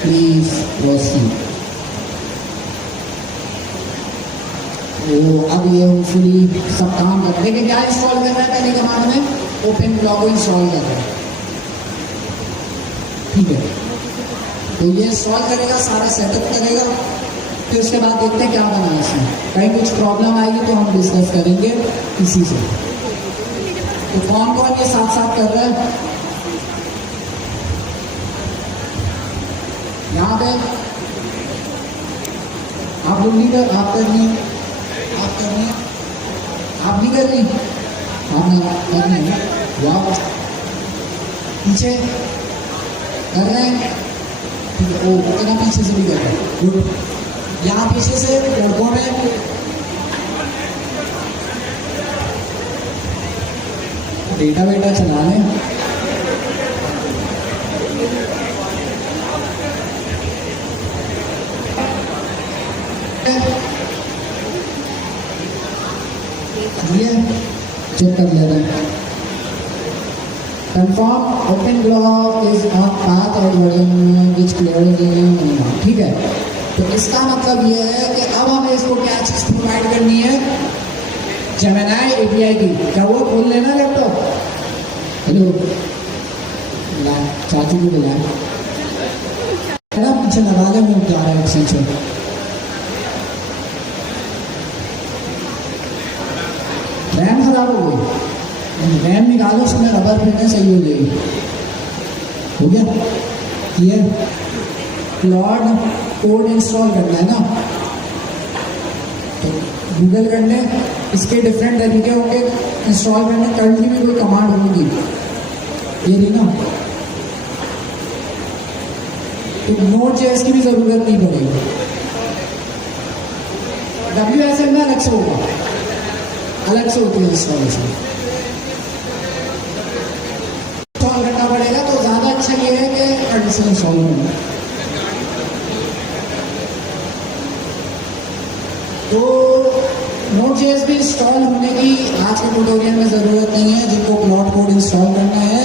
please proceed. तो अब ये होपफुली सब काम कर, लेकिन क्या इंस्टॉल करना है पहले कमांड में, ओपन क्लॉ को इंस्टॉल करना है। ठीक है, तो ये इंस्टॉल करेगा, सारा सेटअप करेगा, फिर उसके बाद देखते हैं क्या बना है इसमें। कहीं कुछ प्रॉब्लम आएगी तो हम डिस्कस करेंगे इसी से। तो कौन कौन ये साथ साथ कर रहा है यहाँ पे, आप लोग नहीं कर, आप करनी, आप करनी, आप नहीं कर रही, आप नहीं करनी है, वाह पीछे कर रहे हैं, ठीक है, ओ कितना पीछे से भी कर रहे हैं, गुड। यहाँ पीछे से लड़कों में डेटा वेटा चला लें। चेक कर लेना। Confirm OpenClaw is on path और वर्जन विच क्लियर। ठीक है, तो इसका मतलब ये है कि अब हमें इसको क्या चीज़ प्रोवाइड करनी है, जेमिनी एपीआई की। क्या वो खोल लेना लैपटॉप, हेलो चाचू को बुलाए ना, पीछे लगा ले, मुँह जा रहा है पीछे। रैम खराब हो गई, रैम निकालो, उसमें रबर फिरने सही हो जाएगी। हो गया क्लियर? क्लॉड कोड इंस्टॉल करना है ना, तो गूगल कर ले, इसके डिफरेंट तरीके होंगे इंस्टॉल करने। करंटली में कोई कमांड होगी ये नहीं ना, तो Node.js की भी जरूरत नहीं पड़ेगी। WSL में अलग से होगा, अलग से होती है इंस्टॉलेशन, इंस्टॉल करना पड़ेगा। तो ज्यादा अच्छा ये है कि कंडीशन इंस्टॉल करना। तो Node.js भी इंस्टॉल होने की आज के ट्यूटोरियल में ज़रूरत नहीं है। जिनको क्लॉड कोड इंस्टॉल करना है,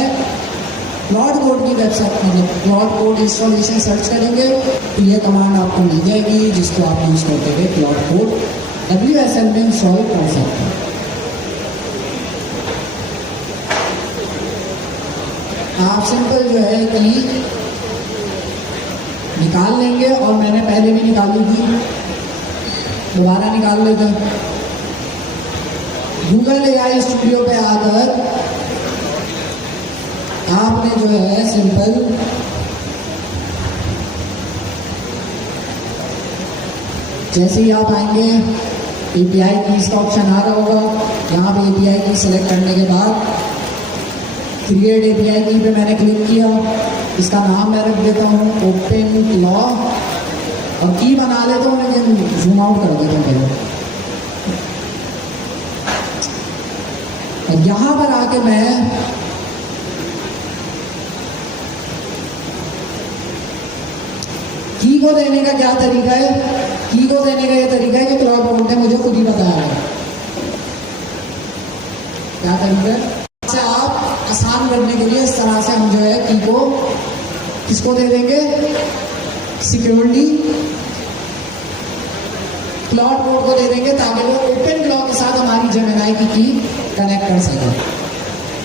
क्लॉड कोड की वेबसाइट में क्लॉड कोड इंस्टॉलेशन सर्च करेंगे तो ये कमांड आपको मिल जाएगी, जिसको आप यूज़ करते हुए क्लॉड कोड WSL में इंस्टॉल कर सकते हैं। आप सिंपल जो है कि निकाल लेंगे, और मैंने पहले भी निकाली थी, दोबारा निकाल लेते हैं। गूगल AI स्टूडियो पे आकर आपने जो है सिंपल जैसे ही आप आएंगे API कीज का ऑप्शन आ रहा होगा, यहाँ पे API की सिलेक्ट करने के बाद क्रिएट API की पे मैंने क्लिक किया। इसका नाम मैं रख देता हूँ OpenClaw, और की बना लेता हूँ, लेकिन जूम आउट कर देता हूँ पहले। और यहाँ पर आके मैं की को देने का क्या तरीका है, की को देने का ये तरीका है कि क्लॉड कोड ने मुझे खुद ही बताया है क्या तरीका है। से आप आसान करने के लिए इस तरह से हम जो है की को किसको दे देंगे, सिक्योरली क्लॉड कोड को दे देंगे, ताकि वो OpenClaw के साथ हमारी जेमिनी की कनेक्ट कर सके।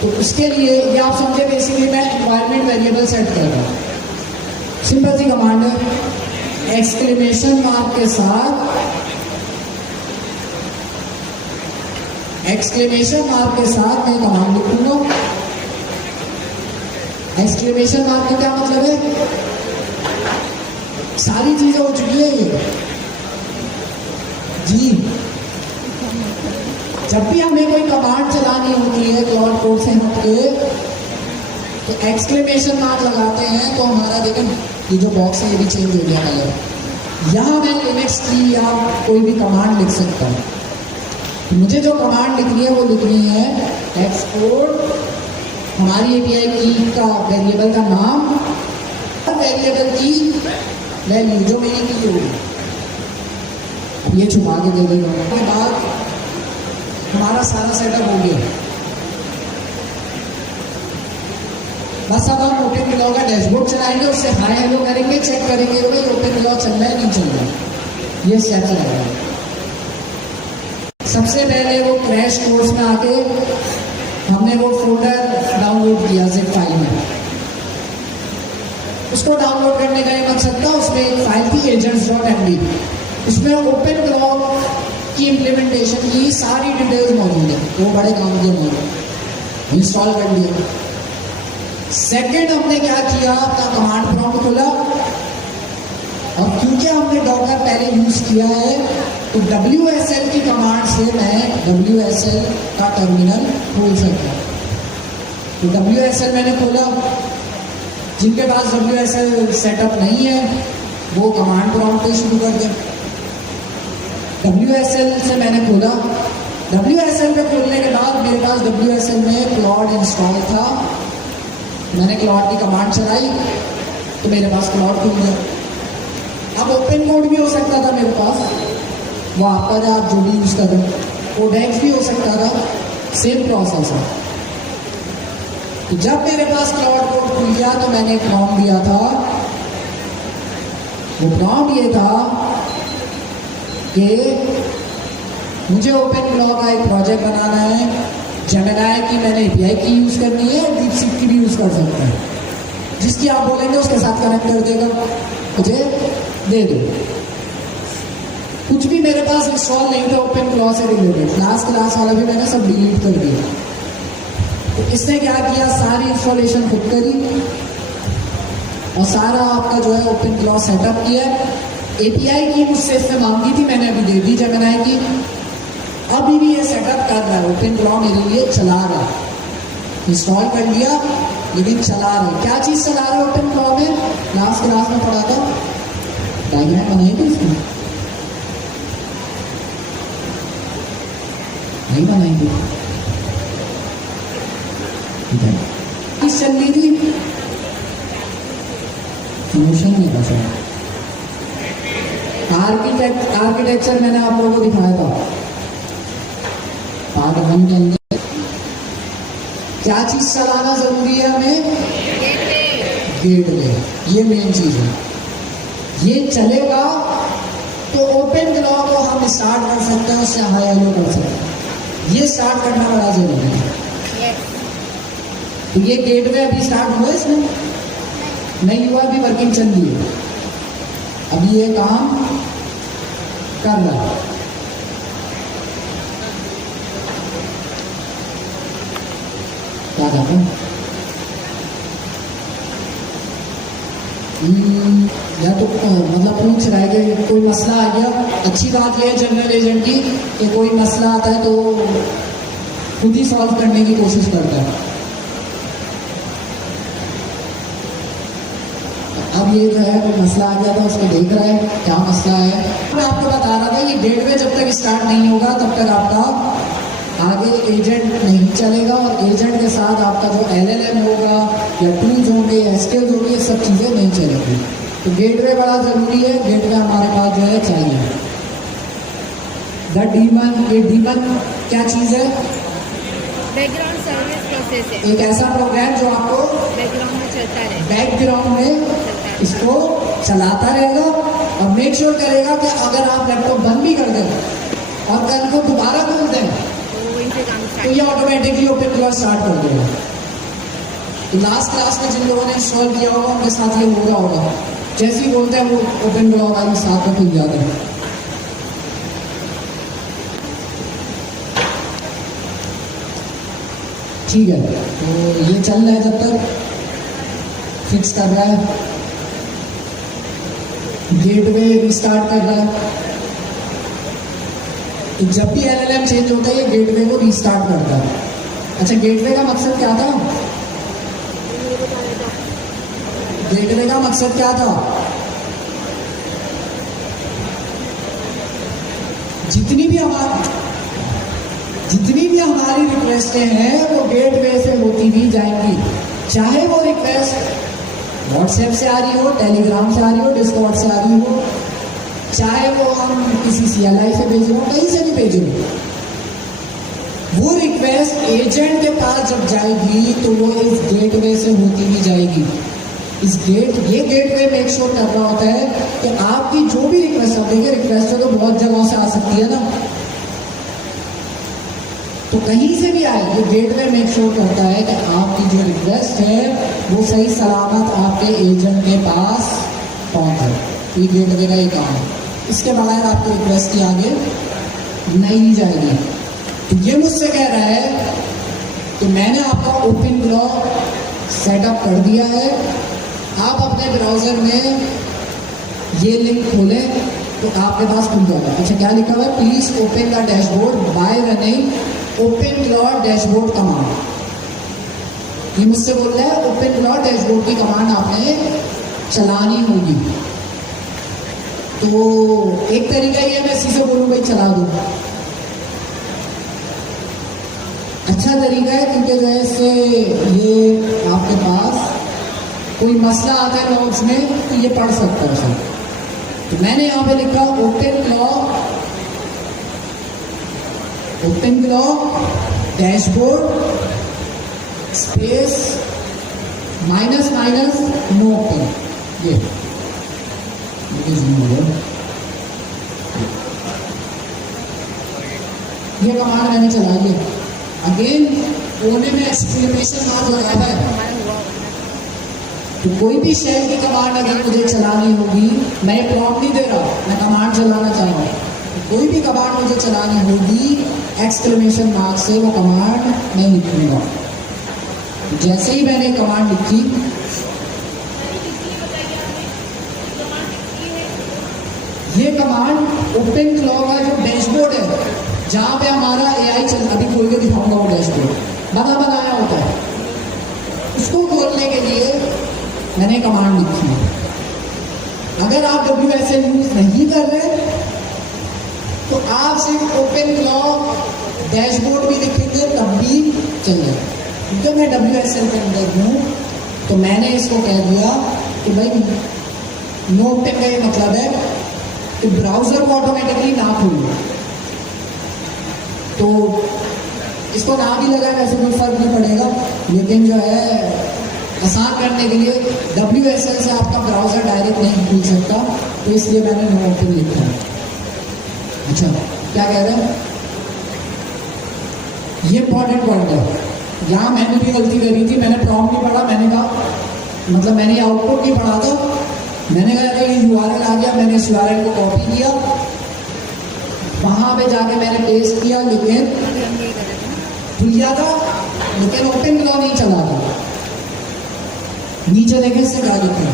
तो उसके लिए ये आप समझे, बेसिकली मैं एनवायरनमेंट वेरिएबल सेट कर रहा हूँ। सिंपल सी कमांड है, एक्सक्लेमेशन मार्क के साथ, एक्सक्लेमेशन मार्क के साथ मैं कमांड लिखूंगा। एक्सक्लेमेशन मार्क का क्या मतलब है, सारी चीजें हो चुकी है ये जी। जब भी हमें कोई कमांड चलानी होती है क्लॉड कोड से हटके, तो एक्सक्लेमेशन मार्क लगाते हैं, तो हमारा देखें ये जो बॉक्स है ये भी चेंज हो गया कलर। यहाँ मैं लिनक्स की या कोई भी कमांड लिख सकता हूँ। मुझे जो कमांड लिखनी है वो लिखनी है एक्सपोर्ट हमारी API की का वेरिएबल का नाम और वेरिएबल की वैल्यू जो मेरी की होगी, ये छुपा के दे देगा। उसके बाद हमारा सारा सेटअप हो गया। बस अब हम OpenClaw का डैशबोर्ड चलाएंगे, उससे हाय हेलो करेंगे, चेक करेंगे भाई OpenClaw चल रहा है नहीं चल रहा है। ये स्टेप लगेगा। सबसे पहले वो क्रैश कोर्स में आके हमने वो फोल्डर डाउनलोड किया zip फाइल में। उसको डाउनलोड करने का ये मकसद था, उसमें एक फाइल थी agents.md, उसमें OpenClaw की इम्प्लीमेंटेशन की सारी डिटेल्स मौजूद है। वो बड़े काम के मौजूद इंस्टॉल कर लिया। सेकेंड हमने क्या किया, अपना कमांड प्रॉम्प्ट खोला, और क्योंकि हमने डॉकर पहले यूज किया है तो WSL की कमांड से मैं WSL का टर्मिनल खोल सकता हूँ। तो WSL मैंने खोला। जिनके पास WSL सेटअप नहीं है वो कमांड प्रॉम्प्ट पे शुरू कर दें। WSL से मैंने खोला। WSL पे खोलने के बाद मेरे पास WSL में क्लॉड इंस्टॉल था। मैंने क्लॉड की कमांड चलाई तो मेरे पास क्लॉड खुल गया। अब ओपन कोड भी हो सकता था मेरे पास, वो आपका जो आप जो भी यूज कर रहे हैं, कोडेक्स भी हो सकता था, सेम प्रोसेस है। तो जब मेरे पास क्लॉड कोड खुल गया तो मैंने एक प्रॉम्प्ट दिया था। वो प्रॉम्प्ट ये था कि मुझे OpenClaw का एक प्रोजेक्ट बनाना है। जेमिनी की मैंने API की यूज करनी है, डीपसीक की भी यूज कर सकते हैं। जिसकी आप बोलेंगे उसके साथ कनेक्ट कर देगा, मुझे दे दो। कुछ भी मेरे पास इंस्टॉल नहीं था ओपन क्लॉ से रिलेटेड, लास्ट क्लास वाला भी मैंने सब डिलीट कर दिया। तो इसने क्या किया, सारी इंस्टॉलेशन खुद करी और सारा आपका जो है ओपन क्लॉ सेटअप किया। एपीआई की मुझसे इसने मांगी थी, मैंने अभी दे दी जेमिनी की। अभी भी ये सेटअप कर रहा है, ओपन क्लॉ मेरे लिए चला रहा है। इंस्टॉल कर लिया लेकिन चला रहा है। क्या चीज़ चला रहा है ओपन क्लॉ में, लास्ट क्लास में पढ़ा था, डायग्राम बनाई थी इसमें, नहीं बनाई थी, किस चल रही थी, मोशन में था। आर्किटेक्चर मैंने आप लोगों को दिखाया था पार्ट 1 के अंदर। क्या चीज चलाना जरूरी है हमें, गेटवे, ये मेन चीज है। ये चलेगा तो ओपन क्लॉ को हम स्टार्ट कर सकते हैं, उससे हाई हेलो कर सकते हैं। ये स्टार्ट करना बड़ा जरूरी है। तो ये गेटवे अभी स्टार्ट हुआ इसमें नहीं हुआ, अभी वर्किंग चल रही है, अभी ये काम कर रहा है। क्या कहते हैं, या तो मतलब पूछ रहा है कि कोई मसला आ गया। अच्छी बात यह है जनरल एजेंट की कि कोई मसला आता है तो खुद ही सॉल्व करने की कोशिश करता है। अब ये जो है कोई मसला आ गया था, उसको देख रहा है क्या मसला है। मैं आपको बता रहा था ये गेटवे जब तक स्टार्ट नहीं होगा तब तक आपका आगे एजेंट नहीं चलेगा, और एजेंट के साथ आपका जो LLM होगा या टूल्स होंगे या स्किल्स होंगे, ये सब चीज़ें नहीं चलेंगी। तो गेटवे बड़ा ज़रूरी है, गेटवे हमारे पास जो है चाहिए। द डीमन, ये डीमन क्या चीज़ है, बैकग्राउंड सर्विस प्रोसेस है, एक ऐसा प्रोग्राम जो आपको बैकग्राउंड में चलता रहे, बैकग्राउंड में इसको चलाता रहेगा और मेक श्योर करेगा कि अगर आप लैपटॉप बंद भी कर दें और कल को दोबारा खोल दें तो वहीं से काम तो स्टार्ट। ये ऑटोमेटिकली ओपन क्लॉ स्टार्ट कर देगा। तो लास्ट क्लास में जिन लोगों ने इंस्टॉल किया होगा उनके साथ ये हो रहा होगा, जैसे ही बोलते हैं वो ओपन क्लॉ वाली साथ में खुल जाते हैं। ठीक है, तो ये चल रहा है, जब तक फिक्स कर रहा है, गेटवे रिस्टार्ट कर रहा है। तो जब भी LLM चेंज होता है ये गेटवे को रिस्टार्ट करता है। अच्छा, गेटवे का मकसद क्या था, गेटवे का मकसद क्या था, जितनी भी हमारी रिक्वेस्टें हैं वो गेटवे से होती भी जाएंगी, चाहे वो रिक्वेस्ट व्हाट्सएप से आ रही हो, टेलीग्राम से आ रही हो, डिस्कॉर्ड से आ रही हो, चाहे वो हम किसी CLI से भेज रहे हो, कहीं से भी भेज रहे हो, वो रिक्वेस्ट एजेंट के पास जब जाएगी तो वो इस गेटवे से होती भी जाएगी। ये गेटवे मेक श्योर कर रहा होता है कि आपकी जो भी रिक्वेस्ट, आप देखिए रिक्वेस्ट तो बहुत जगहों से आ सकती है ना, तो कहीं से भी आए, ये गेटवे मेक श्योर करता है कि आपकी जो रिक्वेस्ट है वो सही सलामत आपके एजेंट के पास पहुंचे। ये गेटवे का एक काम है, इसके बगैर आपकी रिक्वेस्ट की आगे नहीं जाएगी। तो ये मुझसे कह रहा है कि मैंने आपका ओपन क्लॉ सेटअप कर दिया है, आप अपने ब्राउजर में ये लिंक खोलें तो आपके पास खुल जाएगा। अच्छा, क्या लिखा हुआ है, please open the dashboard by running OpenClaw dashboard command. ये मुझसे बोल रहा है ओपन क्लॉ डैशबोर्ड की कमांड आपने चलानी होगी। तो एक तरीका ये मैं इसी से बोलूँ भाई चला दो, अच्छा तरीका है, क्योंकि जो है इससे ये आपके पास कोई मसला आता है नोट्स में तो ये पढ़ सकता है उसे। तो मैंने यहाँ पे लिखा OpenClaw dashboard space minus no open, ये कमांड मैंने चलाई है। अगेन कोने में एक्सक्लेमेशन मार्क लगाया है, तो कोई भी शेल की कमांड अगर मुझे चलानी होगी, मैं ये प्रॉम्प्ट नहीं दे रहा, मैं कमांड चलाना चाह रहा हूँ, तो कोई भी कमांड मुझे चलानी होगी एक्सक्लेमेशन मार्क से वो कमांड मैं लिखूंगा। जैसे ही मैंने कमांड लिखी, ये कमांड ओपन क्लॉ का जो डैशबोर्ड है, जहाँ पे हमारा एआई चल, अभी खोल के दिखाऊंगा वो डैशबोर्ड बनाया होता है, उसको खोलने के लिए मैंने कमांड लिखी है। अगर आप WSL यूज नहीं कर रहे तो आप सिर्फ ओपन क्लॉ डैशबोर्ड भी लिखेंगे तब भी चलेगा। क्योंकि मैं WSL के अंदर हूँ तो मैंने इसको कह दिया कि भाई नो ओपन का ये मतलब है कि ब्राउजर को ऑटोमेटिकली ना खोलो। तो इसको ना भी लगा वैसे कोई फर्क नहीं पड़ेगा, लेकिन जो है आसान करने के लिए WSL से आपका ब्राउजर डायरेक्ट नहीं खुल सकता, तो इसलिए मैंने नो ओपन लिखा है। अच्छा, क्या कह रहे हैं? ये इंपॉर्टेंट पॉइंट है। यहाँ मैंने भी गलती करी थी, मैंने प्रॉम्प्ट नहीं पढ़ा, मैंने कहा मतलब मैंने आउटपुट नहीं पढ़ा था, मैंने कहा ये URL आ गया, मैंने इस URL को कॉपी किया, वहां पे जाके मैंने पेस्ट किया, लेकिन अभी हम यही कर रहे थे। खुल गया था, लेकिन ओपन क्लॉ नहीं चला था। नीचे देखें इससे क्या लिखा है,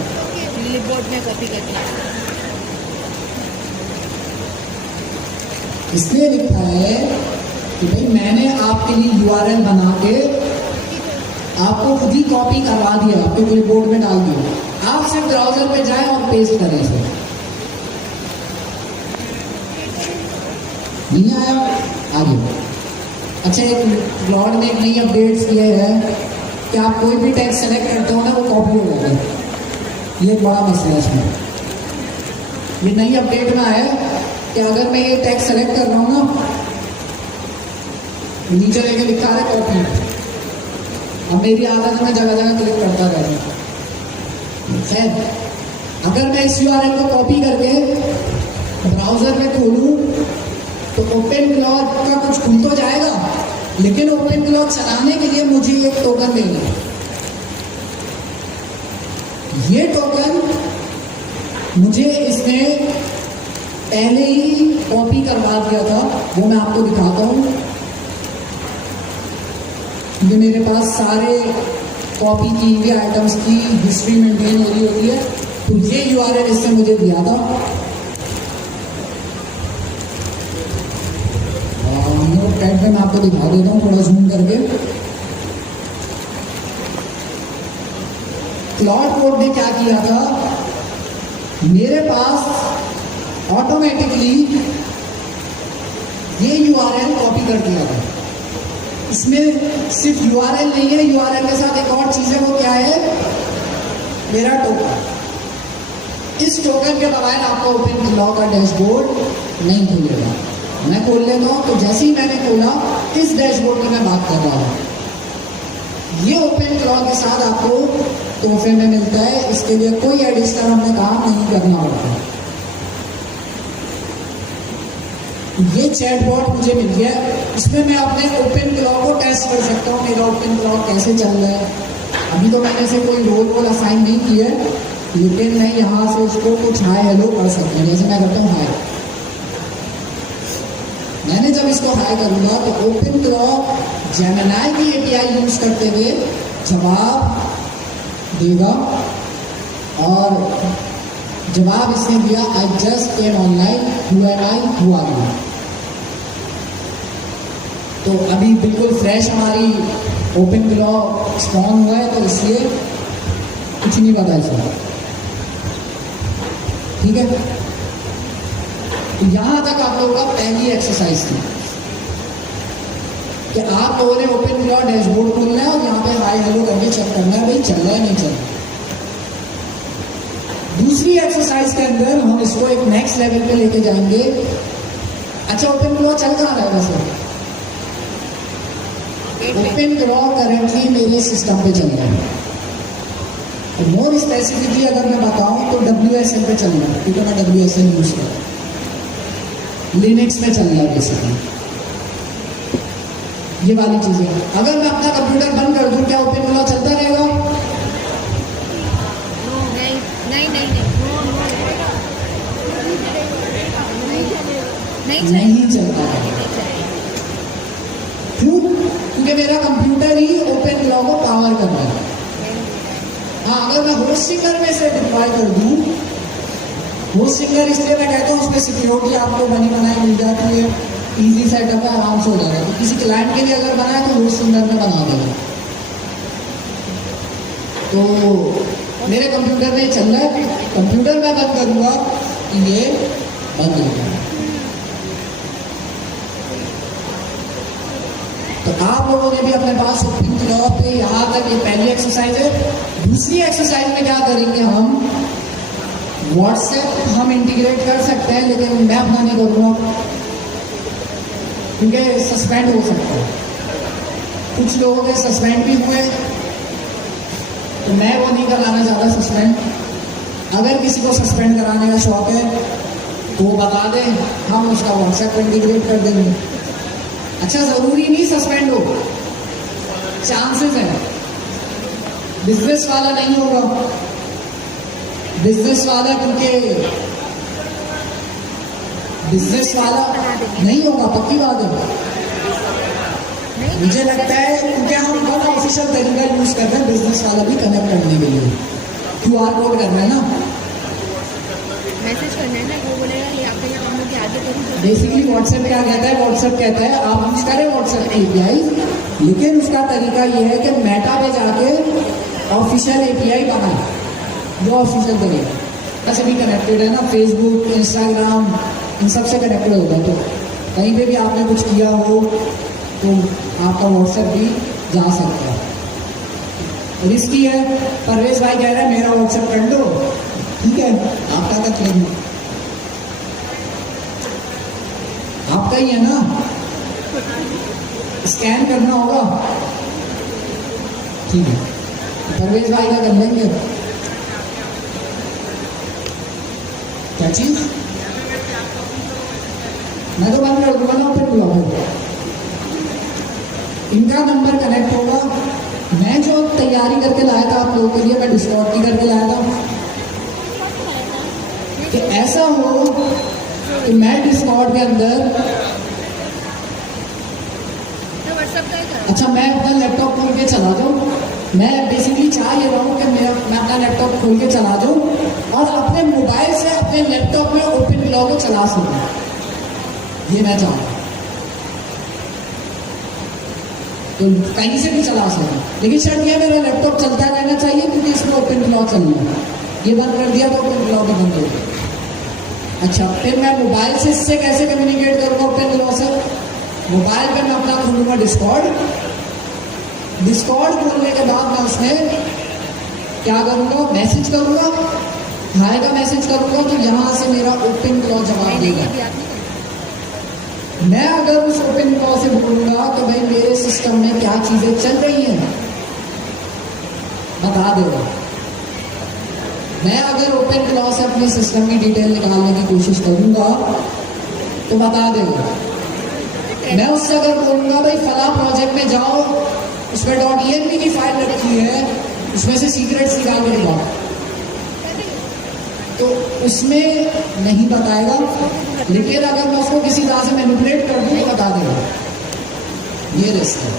क्लिपबोर्ड में कॉपी करके इसलिए लिखा है कि भाई मैंने आपके लिए URL बना के आपको खुद ही कॉपी करवा दिया, आपके क्लिपबोर्ड में डाल दिया, आप सिर्फ ब्राउजर पे जाएं और पेस्ट करें इसे। नहीं आया? आगे। अच्छा, एक क्लॉड ने एक नई अपडेट्स किए हैं कि आप कोई भी टेक्स्ट सेलेक्ट करते हो ना, वो कॉपी हो जाता है। ये एक बड़ा मसला है इसमें। ये नई अपडेट में आया कि अगर मैं ये टेक्स्ट सेलेक्ट कर रहा हूँ ना, नीचे लेके लिखा है कॉपी, अब मेरी आदत है मैं जगह जगह क्लिक करता रहूँ। खैर, अगर मैं इस URL को कॉपी करके ब्राउजर में खोलूँ तो ओपन क्लॉ का कुछ खुल तो जाएगा, लेकिन ओपन क्लॉ चलाने के लिए मुझे एक टोकन देना है। ये टोकन मुझे इसने पहले ही कॉपी करवा दिया था, वो मैं आपको दिखाता हूँ। ये मेरे पास सारे कॉपी की हुई आइटम्स की हिस्ट्री मेंटेन हो रही होती है, तो ये URL इससे मुझे दिया था। नोटपैड पे मैं आपको दिखा देता हूँ थोड़ा जूम करके। क्लाउड कोड ने क्या किया था, मेरे पास ऑटोमेटिकली ये URL कॉपी कर दिया था। इसमें सिर्फ URL नहीं है, URL के साथ एक और चीज है, वो क्या है, मेरा टोकन। इस टोकन के बगैर आपको ओपन क्लॉ का डैशबोर्ड नहीं खुलेगा। मैं खोल लेता हूँ, तो जैसे ही मैंने खोला, इस डैशबोर्ड की मैं बात कर रहा हूँ। ये ओपन क्लॉ के साथ आपको तोहफे में मिलता है, इसके लिए कोई एडिशनल हमें काम नहीं करना पड़ता। ये चैटबॉट मुझे मिल गया, इसमें मैं अपने ओपन क्लॉ को टेस्ट कर सकता हूँ, मेरा ओपन क्लॉ कैसे चल रहा है। अभी तो मैंने से कोई रोल असाइन नहीं किया है, लेकिन मैं यहाँ से उसको कुछ हाय हेलो कर सकता हूँ। जैसे मैं करता हूँ हाय, मैंने जब इसको हाय करूँगा तो ओपन क्लॉ जेमिनी की API यूज करते हुए जवाब देगा, और जवाब इसने दिया I just came online, who am I, who are you. तो अभी बिल्कुल फ्रेश हमारी ओपन क्लॉ स्पॉन हुआ है, तो इसलिए कुछ नहीं पता इसका, ठीक है। तो यहां तक आप लोगों का पहली एक्सरसाइज थी कि आप लोगों ने ओपन क्लॉ डैशबोर्ड खोलना है और यहाँ पे हाय हेलो करके चेक करना है भाई चल रहा है नहीं चल रहा। दूसरी एक्सरसाइज के अंदर हम इसको एक नेक्स्ट लेवल पे लेके जाएंगे। अच्छा, ओपन क्लॉ चल कहाँ रहा है वैसे? ओपन क्लॉ करेंटली मेरे सिस्टम पे चल रहा है, और मोर स्पेसिफिकली अगर मैं बताऊं तो WSL पे चल रहा है, क्योंकि मैं WSL यूज कर रहा हूं, लिनक्स में चल रहा है बेसिकली। ये वाली चीजें, अगर मैं अपना कंप्यूटर बंद कर दूं क्या ओपन क्लॉ चलता रहेगा? नहीं चलता है। क्यों? क्योंकि मेरा कंप्यूटर ही ओपन फ्लो को पावर कर रहा है। हाँ, अगर मैं होस्टिंगर में से डिप्लॉय कर दूं, होस्टिंगर इसलिए मैं कहता हूँ उसमें सिक्योरिटी आपको बनी बनाई मिल जाती है, इजी सेटअप है, आराम से हो जाएगा। तो किसी क्लाइंट के लिए अगर बनाए तो होस्टिंगर में बना देगा। तो मेरे कंप्यूटर में चल रहा है, कंप्यूटर में बंद करूंगा ये बंद हो जाएगा। तो आप लोगों ने भी अपने पास ओपन फ्लो पे यहाँ तक ये पहली एक्सरसाइज है। दूसरी एक्सरसाइज में क्या करेंगे, हम व्हाट्सएप हम इंटीग्रेट कर सकते हैं, लेकिन मैं अपना नहीं करूँगा क्योंकि सस्पेंड हो सकता है। कुछ लोगों के सस्पेंड भी हुए, तो मैं वो नहीं कराना चाहता सस्पेंड। अगर किसी को सस्पेंड कराने का शौक है तो वो बता दें, हम उसका व्हाट्सएप इंटीग्रेट कर देंगे। अच्छा, जरूरी नहीं सस्पेंड हो, चांसेस है। बिजनेस वाला नहीं होगा, बिजनेस वाला क्योंकि बिजनेस वाला नहीं होगा, पक्की बात है। मुझे लगता है क्योंकि हम बड़ा ऑफिशियल तरीका यूज कर रहे हैं बिजनेस वाला भी कनेक्ट करने के लिए। QR कोड करना है ना, मैसेज करना है ना, वो बोलेगा ये आपके लिए काम के आगे करूँ। बेसिकली व्हाट्सएप क्या कहता है, व्हाट्सएप कहता है आप यूज करें व्हाट्सएप की API, लेकिन उसका तरीका ये है कि मेटा पे जाके ऑफिशियल API बनाए, जो ऑफिशियल तरीका ऐसे भी कनेक्टेड है ना, फेसबुक, इंस्टाग्राम, इन सब से कनेक्टेड होगा। तो कहीं पे भी आपने कुछ किया हो तो आपका व्हाट्सएप भी जा सकता है। रिस्की है, परवेश भाई कह रहे हैं मेरा व्हाट्सएप कर दो, ठीक है, आपका तक नहीं, आपका ही है ना, स्कैन करना होगा, ठीक है, परवेश भाई का कर लेंगे। क्या चीज? मैं तो बंद कर दूंगा ना ओपन ब्लॉग। इनका नंबर कनेक्ट होगा। मैं जो तैयारी करके लाया था आप लोगों के लिए, मैं डिस्कॉर्ड की करके लाया था कि ऐसा हो कि मैं डिस्कॉर्ड के अंदर, अच्छा मैं अपना लैपटॉप खोल के चला जाऊँ। मैं बेसिकली चाह ये रहा हूँ कि मैं अपना लैपटॉप खोल के चला जाऊँ और अपने मोबाइल से अपने लैपटॉप में ओपन ब्लॉग को चला सकूँ, ये मैं चाहता हूँ। तो कहीं से भी चला सकूँ, लेकिन शर्त यह मेरा लैपटॉप चलता रहना चाहिए क्योंकि इसमें ओपन ब्लॉग चलना है। ये बंद कर दिया तो ओपन ब्लॉग भी बंद हो गया। अच्छा, फिर मैं मोबाइल से इससे कैसे कम्युनिकेट करूँगा ओपन ब्लॉग से? मोबाइल पे मैं अपना खोलूँगा डिस्कॉर्ड। डिस्कॉर्ड खोलने के बाद मैं उसमें क्या करूँगा, मैसेज करूँगा, हाय का मैसेज करूँगा, तो यहाँ से मेरा ओपन ब्लॉग जवाब देगा। मैं अगर उस ओपन फ्लो से बोलूंगा तो भाई मेरे सिस्टम में क्या चीजें चल रही हैं बता देगा। मैं अगर ओपन फ्लो से अपने सिस्टम की डिटेल निकालने की कोशिश करूंगा तो बता देगा। मैं उससे अगर बोलूंगा भाई फला प्रोजेक्ट में जाओ, उसमें .env की फाइल रखी है, उसमें से सीक्रेट्स निकाल के दिखाओ, तो उसमें नहीं बताएगा। लेकिन अगर मैं उसको किसी तरह से मैनिपुलेट कर दूँ तो बता देगा। ये रिस्क है।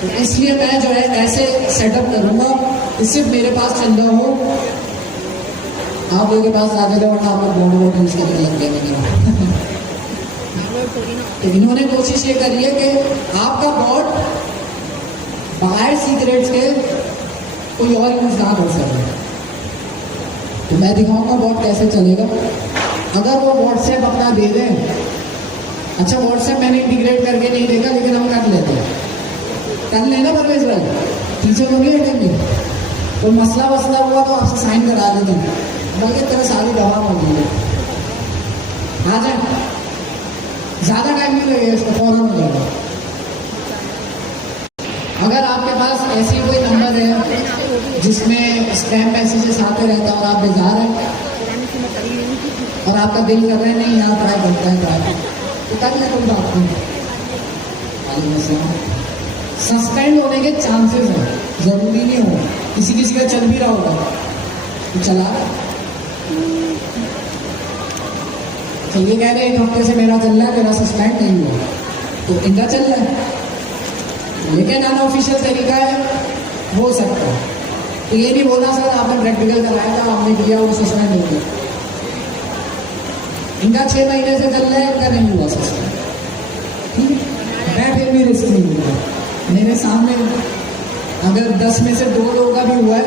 तो इसलिए मैं जो है ऐसे सेटअप करूंगा कि सिर्फ मेरे पास चल रहा हो, आप लोगों के पास आ जाएगा, वरना आप लोग बोर्ड यूज करने लग गए। तो इन्होंने कोशिश ये करी है कि आपका बॉट बाहर सीक्रेट्स के कोई और यूज ना कर सके। तो मैं दिखाऊंगा बॉट कैसे चलेगा। अगर वो व्हाट्सएप अपना दे दें, अच्छा व्हाट्सएप मैंने इंटीग्रेट करके नहीं देखा, लेकिन हम कर लेते हैं, कर लेना परवेश भाई, टीचर लोग नहीं हटेंगे। कोई मसला वसला हुआ तो आपसे साइन करा देते हैं, बल्कि तेरा सारी दवा होगी, आ जाए, ज़्यादा टाइम नहीं लगेगा, इसका फौरन हो जाएगा। अगर आपके पास ऐसी कोई नंबर है जिसमें स्पैम मैसेजेस आते रहता है और आप बेजार हैं और आपका दिल कर रहे हैं नहीं यहाँ ट्राई करता है ट्राई, तो कर ले, कोई बात नहीं। सस्पेंड होने के चांसेस हैं, जरूरी नहीं हो, किसी किसी का चल भी रहा होगा तो चला। तो ये कह रहे हैं 1 हफ्ते से मेरा चल रहा है, मेरा सस्पेंड नहीं हुआ, तो इनका चल रहा है, लेकिन अनऑफिशियल तरीका है, हो सकता है। तो ये नहीं बोलना सर आपने प्रैक्टिकल कराया था, आपने किया, वो सस्पेंड हो गया। इनका 6 महीने से चल रहा है, इनका नहीं हुआ सस्पेंड, ठीक है। मैं फिर भी रिस्क नहीं लूँगा, मेरे सामने अगर 10 में से 2 लोगों का भी हुआ है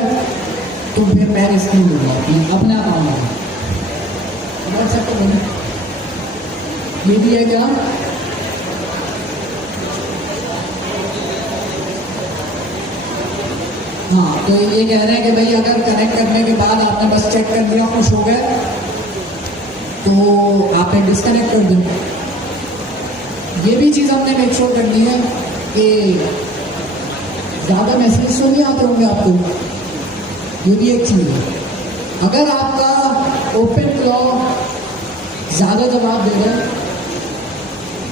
तो फिर मैं रिस्क नहीं लूँगा, अपना काम है। समझ सकते हो, ये भी है क्या? हाँ, तो ये कह रहे हैं कि भाई अगर कनेक्ट करने के बाद आपने बस चेक कर दिया, खुश हो गए, तो आपने डिस्कनेक्ट कर दिया। ये भी चीज़ हमने मेक श्योर करनी है कि ज़्यादा मैसेज तो नहीं आते होंगे आपको, ये भी एक चीज़ है। अगर आपका ओपन क्लॉ ज़्यादा जवाब दे रहा है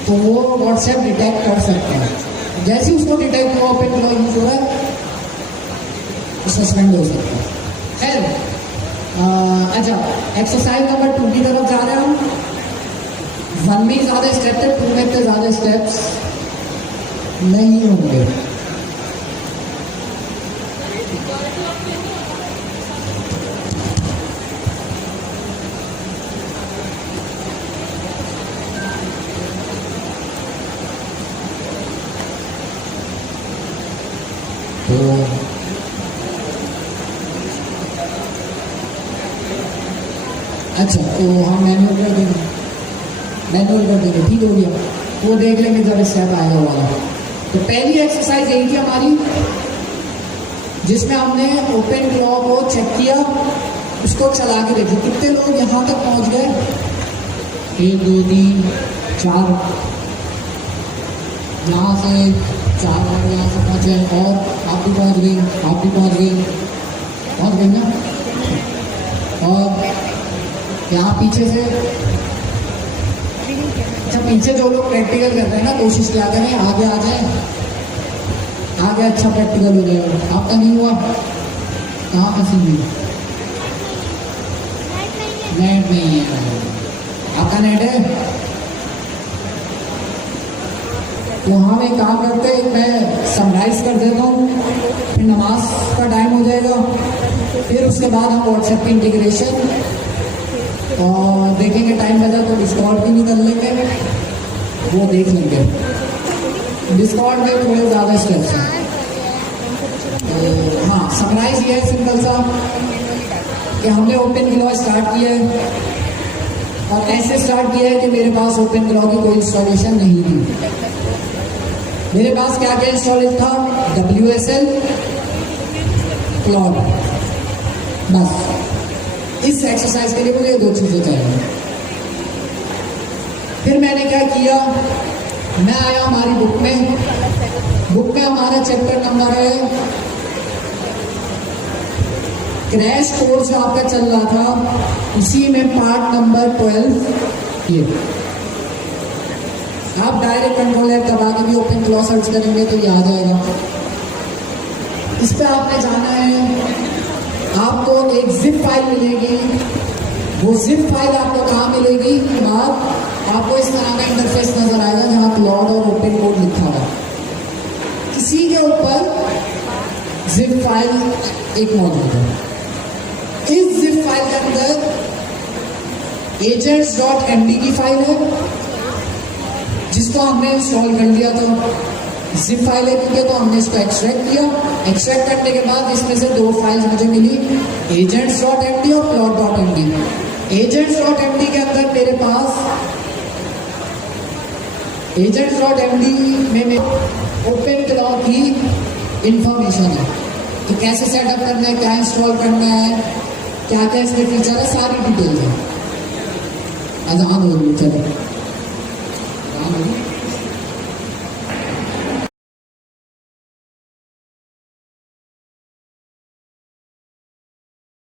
तो वो व्हाट्सएप डिटेक्ट कर सकता है, जैसे ही उसको डिटेक्ट हुआ ओपन क्लॉ यूज हो रहा है, सस्पेंड हो सकता है। खैर, अच्छा, एक्सरसाइज नंबर 2 की तरफ जा रहे हैं हम। 1 में ज़्यादा स्टेप थे, 2 में तो ज़्यादा स्टेप्स नहीं होंगे। तो अच्छा, तो हम मैनुअल कर देंगे, ठीक हो गया, वो देख लेंगे जब स्टेप आएगा वाला। तो पहली एक्सरसाइज यही थी हमारी, जिसमें हमने ओपन क्लॉ को चेक किया, उसको चला के देखिए कितने लोग यहाँ तक पहुँच गए। 1 2 3 4, यहाँ से 4 और यहाँ से पहुँचे, और आप भी पहुँच गई, आप भी पहुँच गई ना। और यहाँ पीछे से, अच्छा पीछे जो लोग प्रैक्टिकल कर रहे हैं ना, कोशिश किया करें आगे आ जाए, आगे अच्छा प्रैक्टिकल हो जाएगा। आपका नहीं हुआ, कहाँ फंसी हुई? नेट नहीं है, आपका नेट है? तो हम एक काम करते हैं, मैं समराइज कर देता हूँ, फिर नमाज का टाइम हो जाएगा, फिर उसके बाद हम व्हाट्सएप की इंटीग्रेशन और देखेंगे, टाइम बचा तो डिस्कॉर्ड भी निकल लेंगे, वो देख लेंगे। डिस्कॉर्ड में थोड़े ज़्यादा स्टेप्स हैं। तो हाँ, समराइज ये है सिंपल सा कि हमने ओपन क्लॉ स्टार्ट किया है, और ऐसे स्टार्ट किया है कि मेरे पास ओपन क्लॉ की कोई इंस्टॉलेशन नहीं थी। मेरे पास क्या क्या इंस्टॉलेशन था? WSL, क्लॉड, बस। इस एक्सरसाइज के लिए मुझे 2 चीज़ें चाहिए। फिर मैंने क्या किया, मैं आया हमारी बुक में हमारा चैप्टर नंबर है, क्रैश कोर्स जो आपका चल रहा था, उसी में पार्ट नंबर 12। ये आप डायरेक्ट कंट्रोल ऐप दबा के भी ओपन क्लॉ सर्च करेंगे तो ये आ जाएगा। इस पर आपने जाना है, आपको एक जिप फाइल मिलेगी, वो जिप फाइल आपको कहाँ मिलेगी? बाद आपको इस तरह का इंटरफेस नजर आएगा जहाँ क्लॉड और ओपन कोड लिखा है, किसी के ऊपर जिप फाइल एक मौजूद है। इस जिप फाइल के अंदर agents.md की फाइल है, जिसको हमने इंस्टॉल कर लिया था। जिप फाइल है क्योंकि, तो हमने इसको एक्सट्रैक्ट किया। एक्सट्रैक्ट करने के बाद इसमें से 2 फाइल्स मुझे मिली, agents.md और plot.md। agents.md के अंदर मेरे पास agents.md में ओपन क्लॉ की इंफॉर्मेशन है कि कैसे सेटअप करना है, क्या इंस्टॉल करना है, क्या क्या इसके फीचर है, सारी डिटेल्स है। अजान हो रही है, चलो